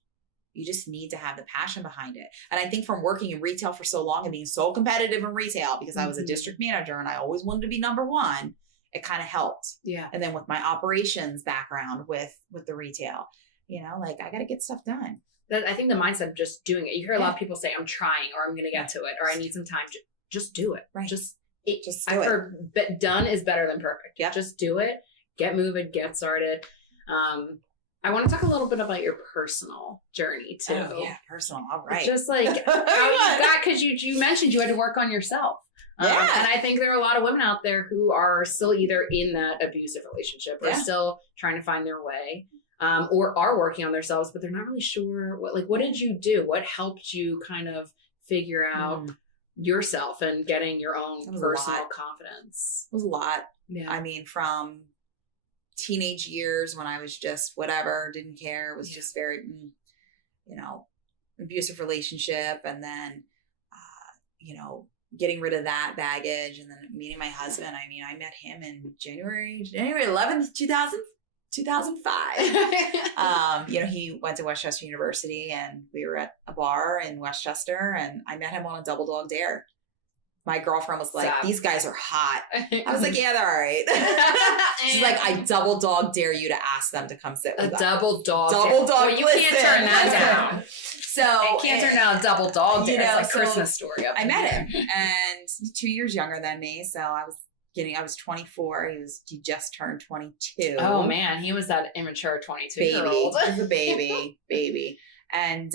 You just need to have the passion behind it. And I think from working in retail for so long and being so competitive in retail, because I was a district manager and I always wanted to be number one, it kind of helped. Yeah. And then with my operations background with the retail, like, I got to get stuff done. I think the mindset of just doing it. You hear a lot of people say, I'm trying, or I'm going to get to it, or I need some time. Just do it. Right. I've heard done is better than perfect. Yeah. Just do it. Get moving. Get started. I want to talk a little bit about your personal journey too. Oh, yeah, personal. All right. Just like how you got, because you mentioned you had to work on yourself. And I think there are a lot of women out there who are still either in that abusive relationship or still trying to find their way, or are working on themselves, but they're not really sure what did you do? What helped you kind of figure out yourself and getting your own personal confidence? It was a lot. Yeah. I mean, from teenage years when I was just whatever, didn't care, was just very, abusive relationship. And then, getting rid of that baggage and then meeting my husband. I mean, I met him in January 11th, 2000. 2005. He went to Westchester University, and we were at a bar in Westchester, and I met him on a double dog dare. My girlfriend was like, these guys are hot. I was like, yeah, they're all right. She's like, I double dog dare you to ask them to come sit with us. Double dog. Well, you can't turn that down. So it can't turn down a double dog dare. It's like Christmas story. I met him, and he's 2 years younger than me. So I was 24. He just turned 22. Oh man, he was that immature 22-year-old. He was a baby. And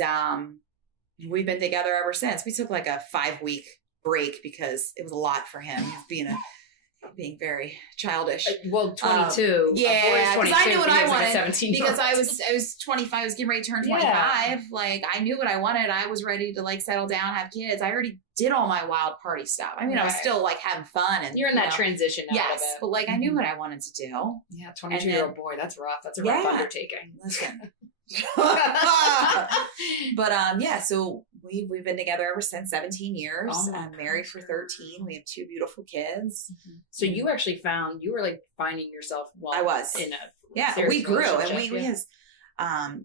we've been together ever since. We took like a 5-week break because it was a lot for him. He was being very childish. Well, 22. Yeah, because I knew what I wanted. Like because I was 25. I was getting ready to turn 25. Yeah. Like I knew what I wanted. I was ready to like settle down, have kids. I already did all my wild party stuff. I mean, right. I was still like having fun, and you're in that transition now. Yes, but like I knew what I wanted to do. Yeah, 22-year-old boy. That's rough. That's a rough undertaking. Listen. But so we've been together ever since 17 years. I'm married for 13. We have 2 beautiful kids. So you actually you were like finding yourself I was in a we grew, and we had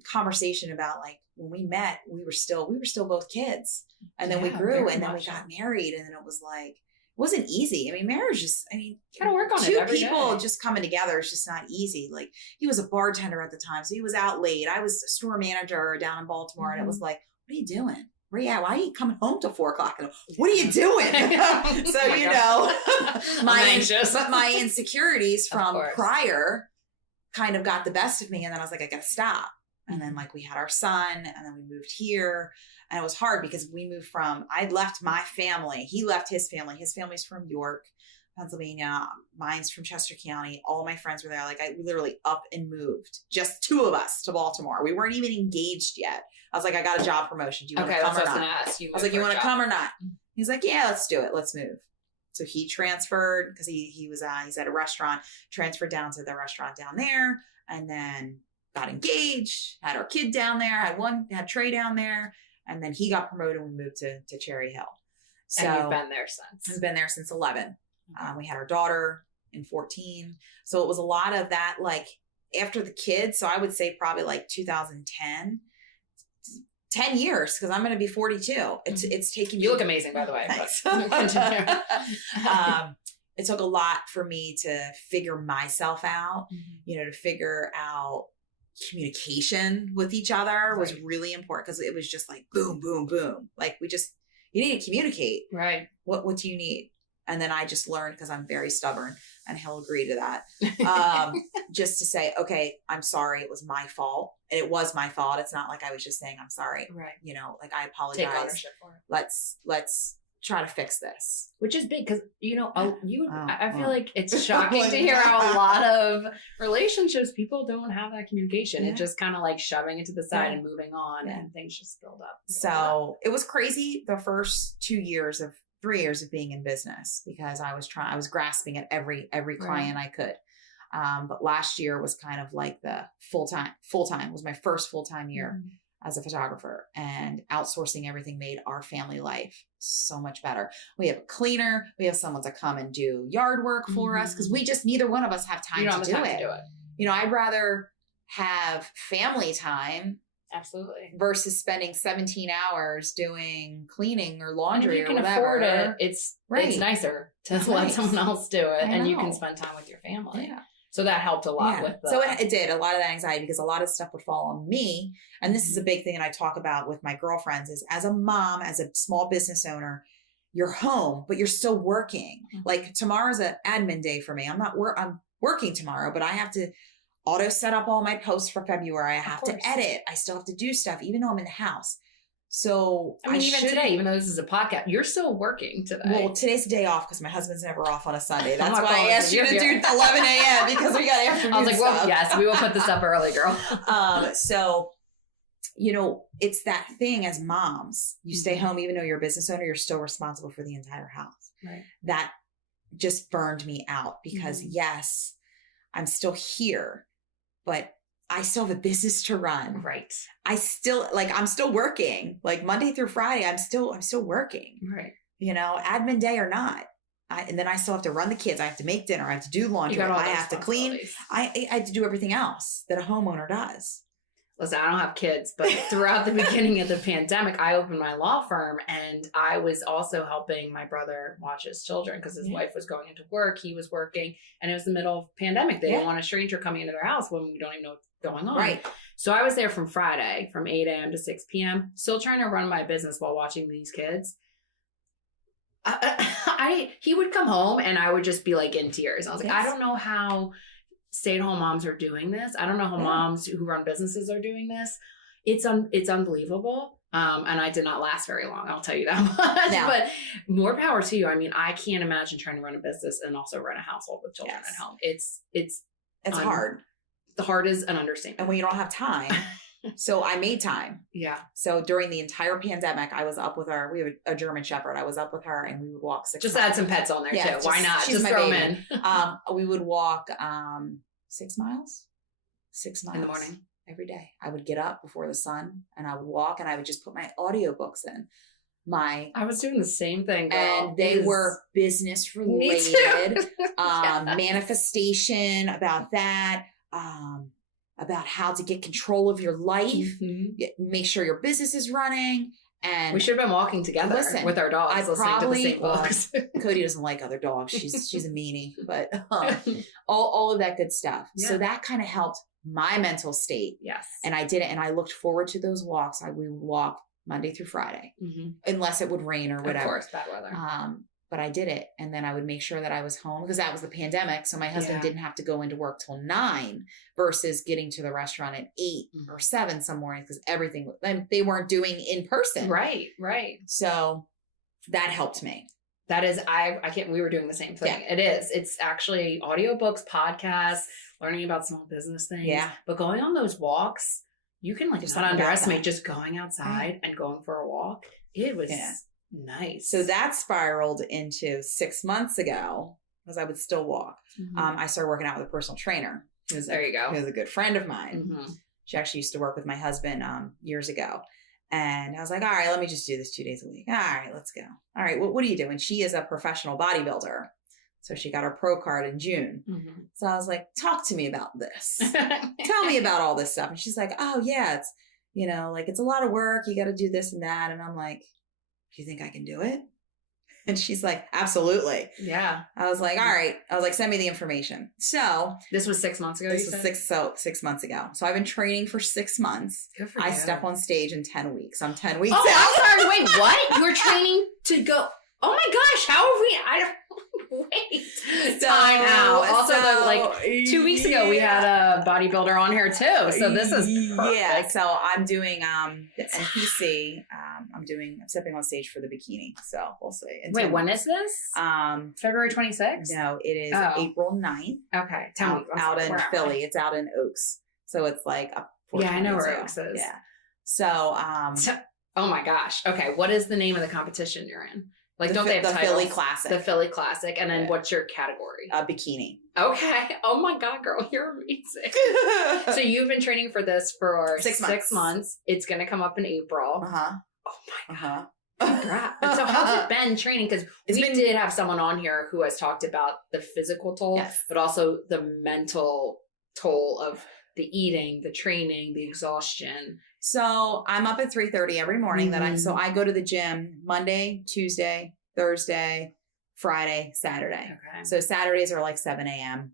conversation about like when we met, we were still both kids, and then we grew, and then we got married, and then it was like it wasn't easy. I mean, marriage you gotta work on 2 it every people day. just coming together is just not easy. Like he was a bartender at the time, so he was out late. I was a store manager down in Baltimore, and it was like, what are you doing? Where you at? Why are you coming home till 4:00? What are you doing? So my insecurities from prior kind of got the best of me, and then I was like, I gotta stop. And then like we had our son, and then we moved here. And it was hard because I'd left my family. He left his family. His family's from York, Pennsylvania. Mine's from Chester County. All my friends were there. Like I literally up and moved, just 2 of us to Baltimore. We weren't even engaged yet. I was like, I got a job promotion. Do you want to come or not? I was like, you want to come or not? He's like, yeah, let's do it. Let's move. So he transferred because he's at a restaurant, transferred down to the restaurant down there, and then got engaged, had our kid down there, had Trey down there. And then he got promoted and we moved to Cherry Hill. So and you've been there since. I've been there since 11. We had our daughter in 14. So it was a lot of that, like after the kids. So I would say probably like 2010, 10 years, because I'm going to be 42. It's taken You look amazing, by the way. It took a lot for me to figure myself out, to figure out communication with each other was really important, because it was just like boom, boom, boom. Like you need to communicate. Right. What do you need? And then I just learned, because I'm very stubborn, and he'll agree to that. Just to say, okay, I'm sorry. It was my fault. And it was my fault. It's not like I was just saying, I'm sorry. Right. Like I apologize. Take ownership for it. Let's try to fix this. Which is big, because I feel like it's shocking to hear how a lot of relationships, people don't have that communication. It's just kind of like shoving it to the side and moving on, and things just build up. It was crazy the first 3 years of being in business, because I was grasping at every client I could. But last year was kind of like the full-time was my first full-time year as a photographer, and outsourcing everything made our family life so much better. We have a cleaner, we have someone to come and do yard work for us, because neither one of us have time to do it. I'd rather have family time. Absolutely. Versus spending 17 hours doing cleaning or laundry or whatever. If you can afford it, it's nicer to let someone else do it, and you can spend time with your family. Yeah. So that helped a lot with So it did, a lot of that anxiety, because a lot of stuff would fall on me. And this is a big thing that I talk about with my girlfriends is, as a mom, as a small business owner, you're home, but you're still working. Like tomorrow's an admin day for me. I'm working tomorrow, but I have to auto set up all my posts for February. I have to edit. I still have to do stuff, even though I'm in the house. So even today, even though this is a podcast, you're still working today. Well, today's the day off because my husband's never off on a Sunday. That's why I asked you to do 11 a.m. because we got afternoon. I was like, well, yes, we will put this up early, girl. So, it's that thing as moms. You stay home, even though you're a business owner, you're still responsible for the entire house. Right. That just burned me out, because yes, I'm still here, but I still have a business to run. Right. I'm still working, like Monday through Friday. I'm still working. Right. Admin day or not. and then I still have to run the kids. I have to make dinner. I have to do laundry. I have to clean. I have to do everything else that a homeowner does. Listen, I don't have kids, but throughout the beginning of the pandemic, I opened my law firm, and I was also helping my brother watch his children because his wife was going into work. He was working, and it was the middle of pandemic. They didn't want a stranger coming into their house when we don't even know what's going on. Right. So I was there from Friday, from 8 a.m. to 6 p.m., still trying to run my business while watching these kids. He would come home, and I would just be like in tears. I was like, I don't know how stay-at-home moms are doing this. I don't know how moms who run businesses are doing this. It's unbelievable. And I did not last very long. I'll tell you that much. No. But more power to you. I mean, I can't imagine trying to run a business and also run a household with children at home. It's hard. The hard is an understatement. And when you don't have time. So I made time. Yeah. So during the entire pandemic, I was up with we have a German Shepherd. I was up with her, and we would walk 6 Just miles. add some pets on there too. Why not? She's just throw them in. We would walk 6 miles. 6 miles. In the morning. Every day. I would get up before the sun, and I would walk, and I would just put my audiobooks in. I was doing the same thing, girl. And they were business related, manifestation, about that, about how to get control of your life, make sure your business is running. And we should have been walking together with our dogs. I probably, Cody doesn't like other dogs. She's a meanie, but all of that good stuff. Yeah. So that kind of helped my mental state. Yes. And I did it. And I looked forward to those walks. We would walk Monday through Friday, unless it would rain or whatever. Of course, bad weather. But I did it. And then I would make sure that I was home because that was the pandemic. So my husband didn't have to go into work till 9 versus getting to the restaurant at 8 or 7 some mornings because everything they weren't doing in person. Right. So that helped me. That is, we were doing the same thing. Yeah. It is. It's actually audiobooks, podcasts, learning about small business things. Yeah. But going on those walks, you can just not underestimate just going outside and going for a walk. It was nice. So that spiraled into 6 months ago because I would still walk. I started working out with a personal trainer. There you go. Who's a good friend of mine. She actually used to work with my husband years ago. And I was like, all right, let me just do this 2 days a week. All right, let's go. All right, what do you do? And she is a professional bodybuilder. So she got her pro card in June. So I was like, talk to me about this. Tell me about all this stuff. And she's like, oh yeah, it's, it's a lot of work. You got to do this and that. And I'm like, do you think I can do it? And she's like, absolutely. Yeah. I was like, all right. I was like, send me the information. So this was 6 months ago. This was 6 months ago. So I've been training for 6 months. Good for you. I step on stage in 10 weeks. I'm 10 weeks out. I'm sorry. Wait, what? You were training to go. Oh my gosh. How have we? Wait. Time out. Also, 2 weeks ago, we had a bodybuilder on here too. So this is perfect. Yeah. So I'm doing the NPC. I'm stepping on stage for the bikini. So we'll see. Wait, when is this? February 26th? No, it is April 9th. Okay. 10 weeks. Out in Philly. It's out in Oaks. So it's like up. Yeah, I know where Oaks is. Yeah. So, oh my gosh. Okay. What is the name of the competition you're in? Don't they have the Philly Classic? The Philly Classic. And then what's your category? Bikini. Okay. Oh my God, girl. You're amazing. So you've been training for this for 6 months. It's going to come up in April. Oh my God. Congrats. So how's it been training? Because we did have someone on here who has talked about the physical toll, but also the mental toll of the eating, the training, the exhaustion. So I'm up at 3:30 every morning. So I go to the gym Monday, Tuesday, Thursday, Friday, Saturday. Okay. So Saturdays are like 7 a.m.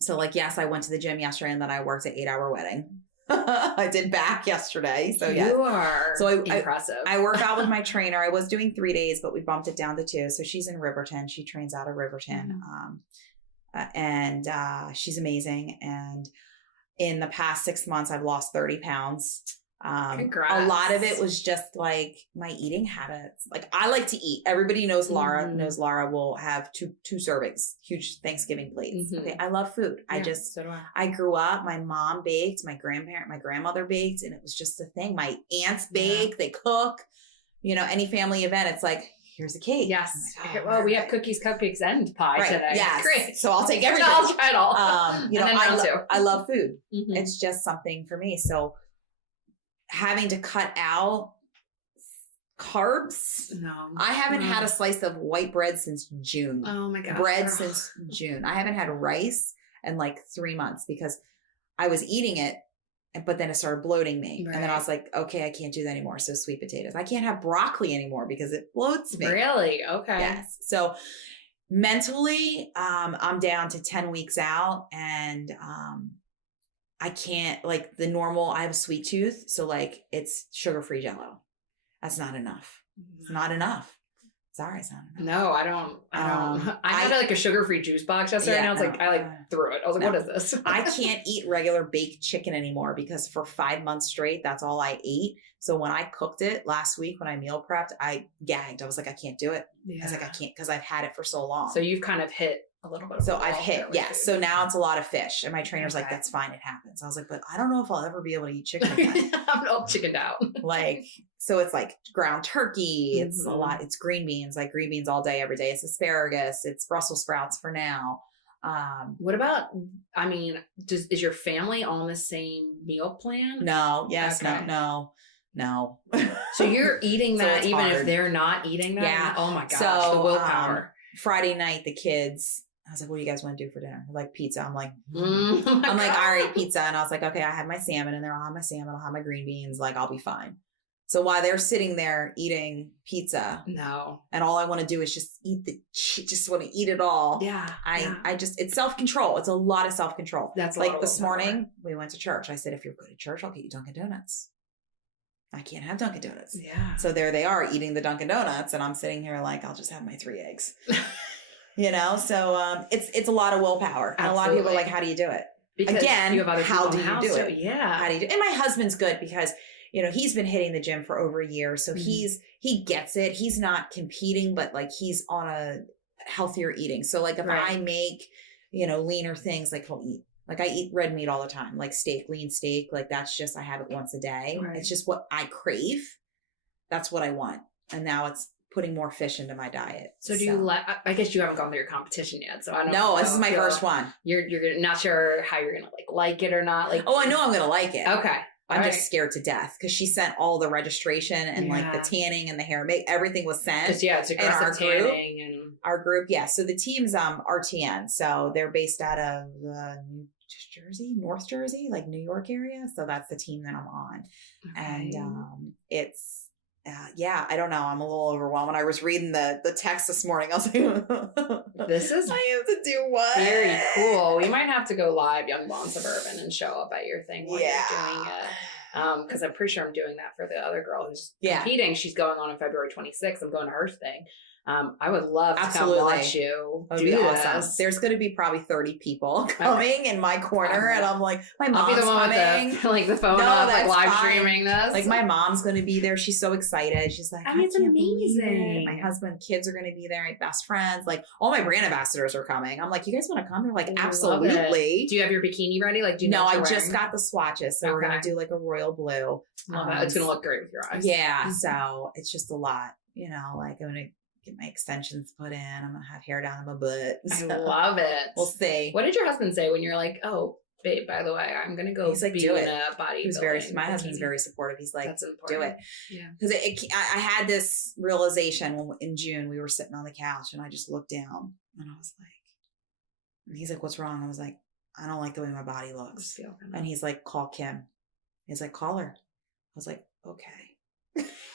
So yes, I went to the gym yesterday and then I worked an 8-hour wedding. I did back yesterday. So you are impressive. I work out with my trainer. I was doing 3 days, but we bumped it down to 2. So she's in Riverton. She trains out of Riverton. And she's amazing. And in the past 6 months, I've lost 30 pounds. Congrats. A lot of it was just my eating habits. I like to eat. Everybody knows Laura will have two servings, huge Thanksgiving plates. Okay. I love food. Yeah, so do I. I grew up, my mom baked, my grandmother baked, and it was just a thing. My aunts bake, they cook, any family event. It's here's a cake. Yes. We have cookies, cupcakes, and pie today. Yes. Great. So I'll take everything. I'll try it all. I love food. It's just something for me. So having to cut out carbs. No. I haven't had a slice of white bread since June. Oh my gosh. Bread since June. I haven't had rice in like 3 months because I was eating it, but then it started bloating me. Right. And then I was like, okay, I can't do that anymore. So sweet potatoes. I can't have broccoli anymore because it bloats me. Really? Okay. Yes. So mentally, I'm down to 10 weeks out, and I can't, like, the normal, I have a sweet tooth. So like it's sugar-free Jell-O. That's not enough. It's not enough. Sorry, it's not enough. No, I don't. I had like a sugar-free juice box yesterday, and I was like, I threw it. I was like, what is this? I can't eat regular baked chicken anymore because for 5 months straight, that's all I ate. So when I cooked it last week, when I meal prepped, I gagged. I was like, I can't do it. Yeah. I was like, I can't, because I've had it for so long. So you've kind of hit a little bit of So I've hit, yes. So now it's a lot of fish. And my trainer's like, that's fine, it happens. I was like, but I don't know if I'll ever be able to eat chicken again. I'm all chickened out. Like, so it's like ground turkey. It's a lot. It's green beans, like green beans all day, every day. It's asparagus. It's Brussels sprouts for now. What about, I mean, is your family on the same meal plan? No. Yes. Okay. No. So you're eating that so even hard. If they're not eating that? Yeah. Oh my gosh. So the willpower. Friday night, the kids, I was like, what do you guys want to do for dinner? Like pizza. I'm like, oh I'm like, all right, pizza. And I was like, okay, I have my salmon in there. I'll have my salmon. I'll have my green beans. Like, I'll be fine. So while they're sitting there eating pizza, and all I want to do is just just want to eat it all. Yeah. I just, it's self-control. It's a lot of self-control. That's like this morning we went to church. I said, if you're going to church, I'll get you Dunkin' Donuts. I can't have Dunkin' Donuts. Yeah. So there they are eating the Dunkin' Donuts, and I'm sitting here like, I'll just have my 3 eggs. So it's a lot of willpower. And a lot of people are like, how do you do it? Because again, you have other how do you do it? Yeah. How do you do it? And my husband's good because, he's been hitting the gym for over a year. So he gets it. He's not competing, but like he's on a healthier eating. So like if I make, leaner things, like he'll eat. Like I eat red meat all the time, like steak, lean steak. Like that's just, I have it once a day. Right. It's just what I crave. That's what I want. And now it's putting more fish into my diet. So do you I guess you haven't gone through your competition yet. So I don't know. No, this is my first one. You're not sure how you're going to like it or not. Like, oh, I know I'm going to like it. Okay. I'm just scared to death because she sent all the registration and like the tanning and the hair make, everything was sent. It's aggressive tanning and our group. Yeah. So the team's RTN. So they're based out of North Jersey, like New York area. So that's the team that I'm on. Okay. And it's, I don't know. I'm a little overwhelmed. When I was reading the text this morning, I was like, I have to do what? Very cool. We might have to go live Young Black Suburban and show up at your thing while you're doing it. Because I'm pretty sure I'm doing that for the other girl who's competing. She's going on February 26th. I'm going to her thing. I would love to come watch you do this. Awesome. There's going to be probably 30 people coming in my corner, and I'm like, my mom's I'll be the one coming. With the phone up, like live streaming this. Like my mom's going to be there. She's so excited. She's like, it's amazing. My husband, kids are going to be there. My best friends, like all my brand ambassadors are coming. I'm like, you guys want to come? They're like, absolutely. Do you have your bikini ready? Like, do you know I just got the swatches, so we're going to do like a royal blue. It's going to look great with your eyes. Yeah, so it's just a lot. Like I'm going to get my extensions put in. I'm going to have hair down in my butt. So I love it. We'll see. What did your husband say when you're like, oh, babe, by the way, I'm going to go do in a bodybuilding? My husband's very supportive. He's like, do it. Yeah. Because I had this realization when in June, we were sitting on the couch and I just looked down and I was like, and he's like, what's wrong? I was like, I don't like the way my body looks. And he's like, call Kim. He's like, call her. I was like, okay.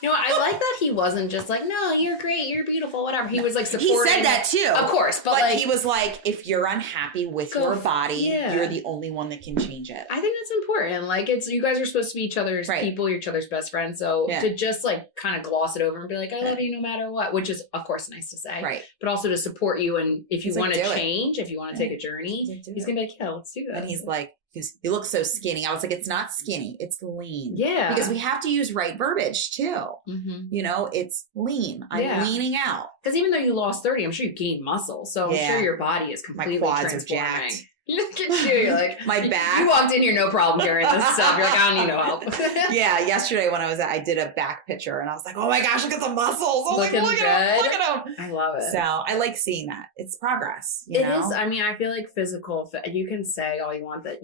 I like that he wasn't just like, no, you're great, you're beautiful, whatever. He was like supporting. He said that too. Of course. But like, he was like, if you're unhappy with your body, you're the only one that can change it. I think that's important. Like you guys are supposed to be each other's people, you're each other's best friends. So to just like kind of gloss it over and be like, I love you no matter what, which is of course nice to say. Right. But also to support you. And if you want to change, if you want to take a journey, he's going to be like, yeah, let's do this. And he's like, you look so skinny. I was like, it's not skinny, it's lean. Yeah. Because we have to use right verbiage too. Mm-hmm. It's lean. I'm leaning out. Because even though you lost 30, I'm sure you gained muscle. So I'm sure your body is completely transforming. Are jacked. Look at you. You're like, my back. You walked in here, no problem carrying this stuff. You're like, I don't need no help. Yeah, yesterday when I did a back picture and I was like, oh my gosh, look at the muscles. Oh, Looking look good. at them. I love it. So I like seeing that. It's progress. You It know? is. I mean, I feel like physical, you can say all you want that,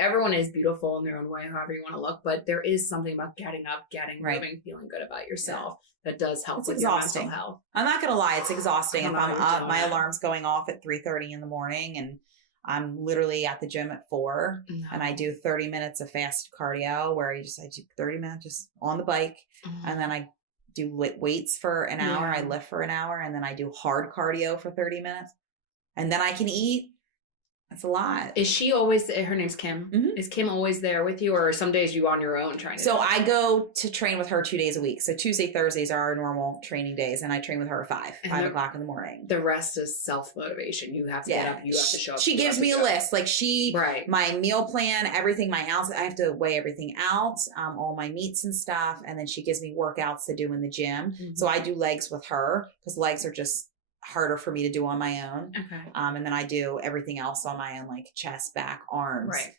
everyone is beautiful in their own way, however you want to look, but there is something about getting up, moving, feeling good about yourself that does help with your mental health. I'm not going to lie. It's exhausting. If I'm up, my alarm's going off at 3:30 in the morning and I'm literally at the gym at 4 and I do 30 minutes of fast cardio where I do 30 minutes just on the bike. And then I do weights for an hour. I lift for an hour and then I do hard cardio for 30 minutes and then I can eat. That's a lot. Is she always, her name's Kim. Is Kim always there with you or some days you on your own trying to? So I go to train with her 2 days a week. So Tuesday, Thursdays are our normal training days and I train with her at 5 o'clock in the morning. The rest is self-motivation. You have to get up, you have to show up. She gives me a list. Like my meal plan, everything, my ounce, I have to weigh everything out, all my meats and stuff. And then she gives me workouts to do in the gym. So I do legs with her because legs are just harder for me to do on my own. Okay. And then I do everything else on my own, like chest, back, arms. Right.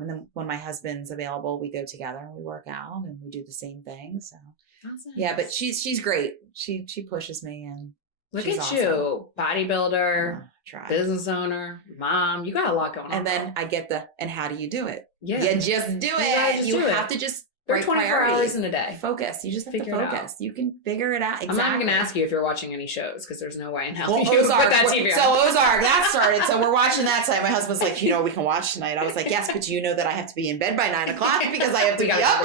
And then when my husband's available, we go together and we work out and we do the same thing. So that's nice. Yeah, but she's great. She pushes me and look at awesome. You, bodybuilder, business owner, mom. You got a lot going on. And then I get and how do you do it? Yeah, you just do it. You have to just. There are 24 hours in a day. Focus. You just have to focus. You can figure it out. Exactly. I'm not even going to ask you if you're watching any shows because there's no way in hell you Ozark, put that TV on. So Ozark, that started. So we're watching that tonight. My husband's like, we can watch tonight. I was like, yes, but you know that I have to be in bed by 9 o'clock because I have to be up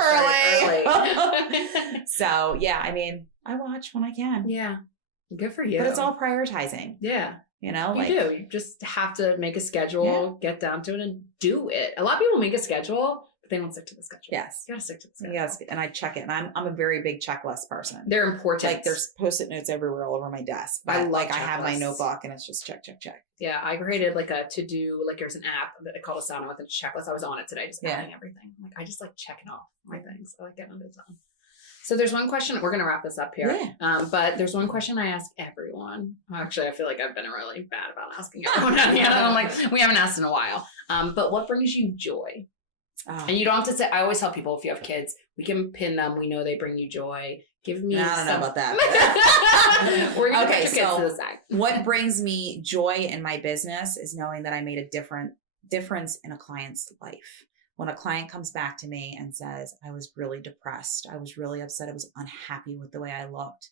early. So yeah, I mean, I watch when I can. Yeah. Good for you. But it's all prioritizing. Yeah. You know, you do. You just have to make a schedule, get down to it and do it. A lot of people make a schedule. They don't stick to the schedule. Yes. You gotta stick to the schedule. Yes. And I check it. And I'm a very big checklist person. They're important. Like there's Post-it notes everywhere all over my desk. But I have my notebook and it's just check. Yeah. I created like a to-do, like there's an app that I call Asana with a checklist. I was on it today, just adding everything. Like I just like checking off my things. I like getting it done. So there's one question, we're going to wrap this up here. Yeah. But there's one question I ask everyone. Actually, I feel like I've been really bad about asking everyone. I'm like, we haven't asked in a while. But what brings you joy? Oh. And you don't have to say, I always tell people if you have kids, we can pin them. We know they bring you joy. Give me I don't know about that. We're going to put your kids to the side. What brings me joy in my business is knowing that I made a difference in a client's life. When a client comes back to me and says, I was really depressed. I was really upset. I was unhappy with the way I looked.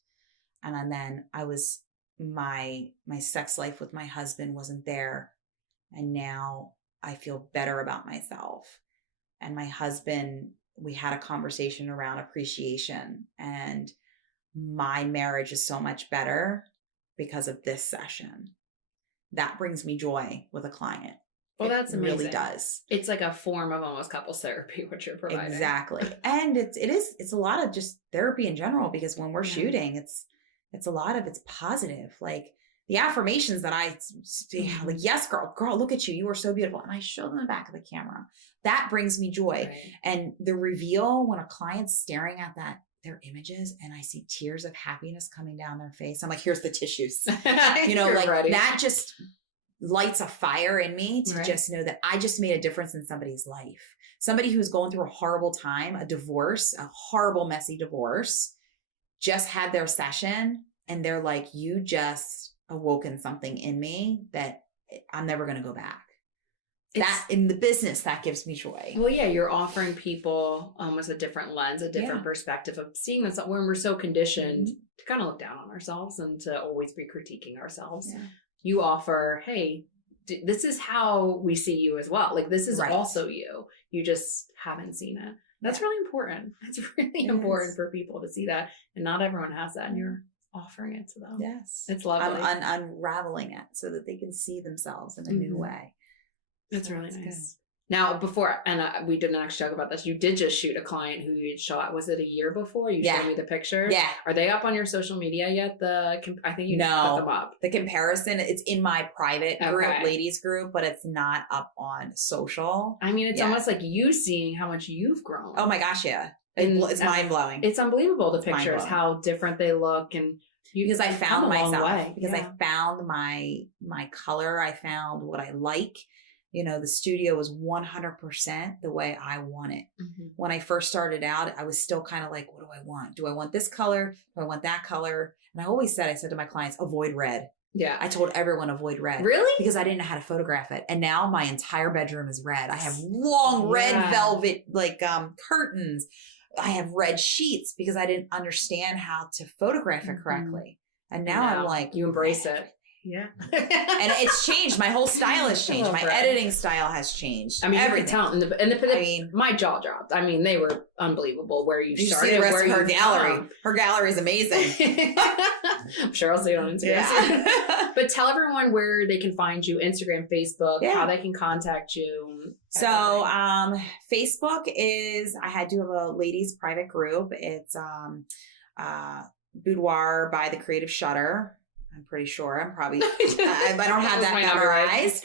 And then my sex life with my husband wasn't there. And now I feel better about myself. And my husband, we had a conversation around appreciation and my marriage is so much better because of this session. That brings me joy with a client. Well, that's amazing. It really does. It's like a form of almost couples therapy, what you're providing. Exactly. And it's a lot of just therapy in general because when we're shooting, it's a lot of it's positive. Like the affirmations that I say, like, yes, girl, look at you. You are so beautiful. And I show them in the back of the camera. That brings me joy. Right. And the reveal when a client's staring at their images and I see tears of happiness coming down their face. I'm like, here's the tissues. Ready. That just lights a fire in me to just know that I just made a difference in somebody's life. Somebody who's going through a horrible time, a divorce, a horrible, messy divorce, just had their session and they're like, you just awoken something in me that I'm never going to go back. That in the business, that gives me joy. Well, yeah, you're offering people almost a different lens, a different perspective of seeing this when we're so conditioned to kind of look down on ourselves and to always be critiquing ourselves. Yeah. You offer, hey, this is how we see you as well. Like this is also you. You just haven't seen it. That's really important. That's really important for people to see that. And not everyone has that. And you're offering it to them. Yes. It's lovely. I'm unraveling it so that they can see themselves in a new way. That's really nice. Good. Now, before, and we didn't actually talk about this, you did just shoot a client who you shot, was it a year before? You showed me the pictures? Yeah. Are they up on your social media yet? I think you put them up. The comparison, it's in my private group, ladies group, but it's not up on social. I mean, it's almost like you seeing how much you've grown. Oh my gosh, yeah. It's mind-blowing. It's unbelievable, the pictures, how different they look. And because I found myself, because I found my color, I found what I like. the studio was 100% the way I want it. Mm-hmm. When I first started out, I was still kind of like, what do I want? Do I want this color? Do I want that color? And I said to my clients, avoid red. Yeah. I told everyone avoid red. Really? Because I didn't know how to photograph it. And now my entire bedroom is red. I have long red velvet, curtains. I have red sheets because I didn't understand how to photograph it correctly. And now I'm like, you embrace it. Yeah. And it's changed. My whole style has changed. My editing style has changed. I mean, every talent my jaw dropped. I mean, they were unbelievable where you started. See the rest of her gallery. Her gallery is amazing. I'm sure I'll see it on Instagram. Yeah. But tell everyone where they can find you, Instagram, Facebook, how they can contact you. So Facebook is, I do have a ladies private group. It's Boudoir by the Creative Shutter. I'm pretty sure. I'm probably, I don't have that memorized.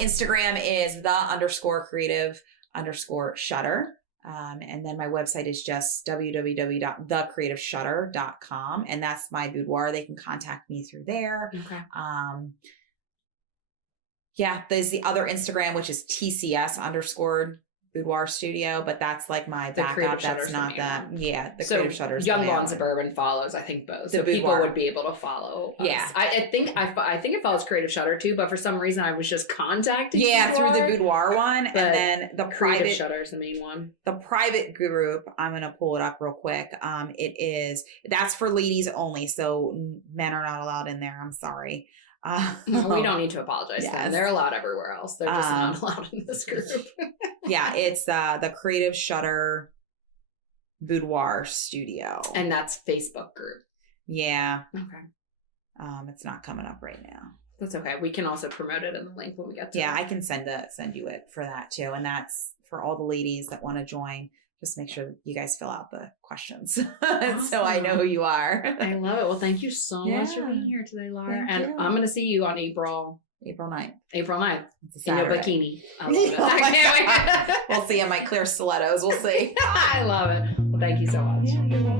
Instagram is _creative_shutter. And then my website is just www.thecreativeshutter.com. And that's my boudoir. They can contact me through there. Okay. There's the other Instagram, which is TCS_boudoir studio, but that's like my backup. That's not that. Yeah. The Creative Shutters. Young Black Suburban follows, I think, both. So people would be able to follow us. Yeah. I think it follows Creative Shutter too, but for some reason I was just contacting through the Boudoir one. And then the Creative Shutter is the main one. The private group, I'm going to pull it up real quick. That's for ladies only. So men are not allowed in there. I'm sorry. We don't need to apologize to them. They're allowed everywhere else. They're just not allowed in this group. It's the Creative Shutter Boudoir Studio. And that's Facebook group. Yeah. Okay. It's not coming up right now. That's okay. We can also promote it in the link when we get to it. I can send you it for that too. And that's for all the ladies that want to join. Just make sure you guys fill out the questions awesome. So I know who you are. I love it. Well, thank you so much for being here today, Laura. And I'm going to see you on April 9th. April 9th. In your bikini. I love it. I can't wait. We'll see in my clear stilettos. We'll see. I love it. Well, thank you so much. Yeah, you're welcome.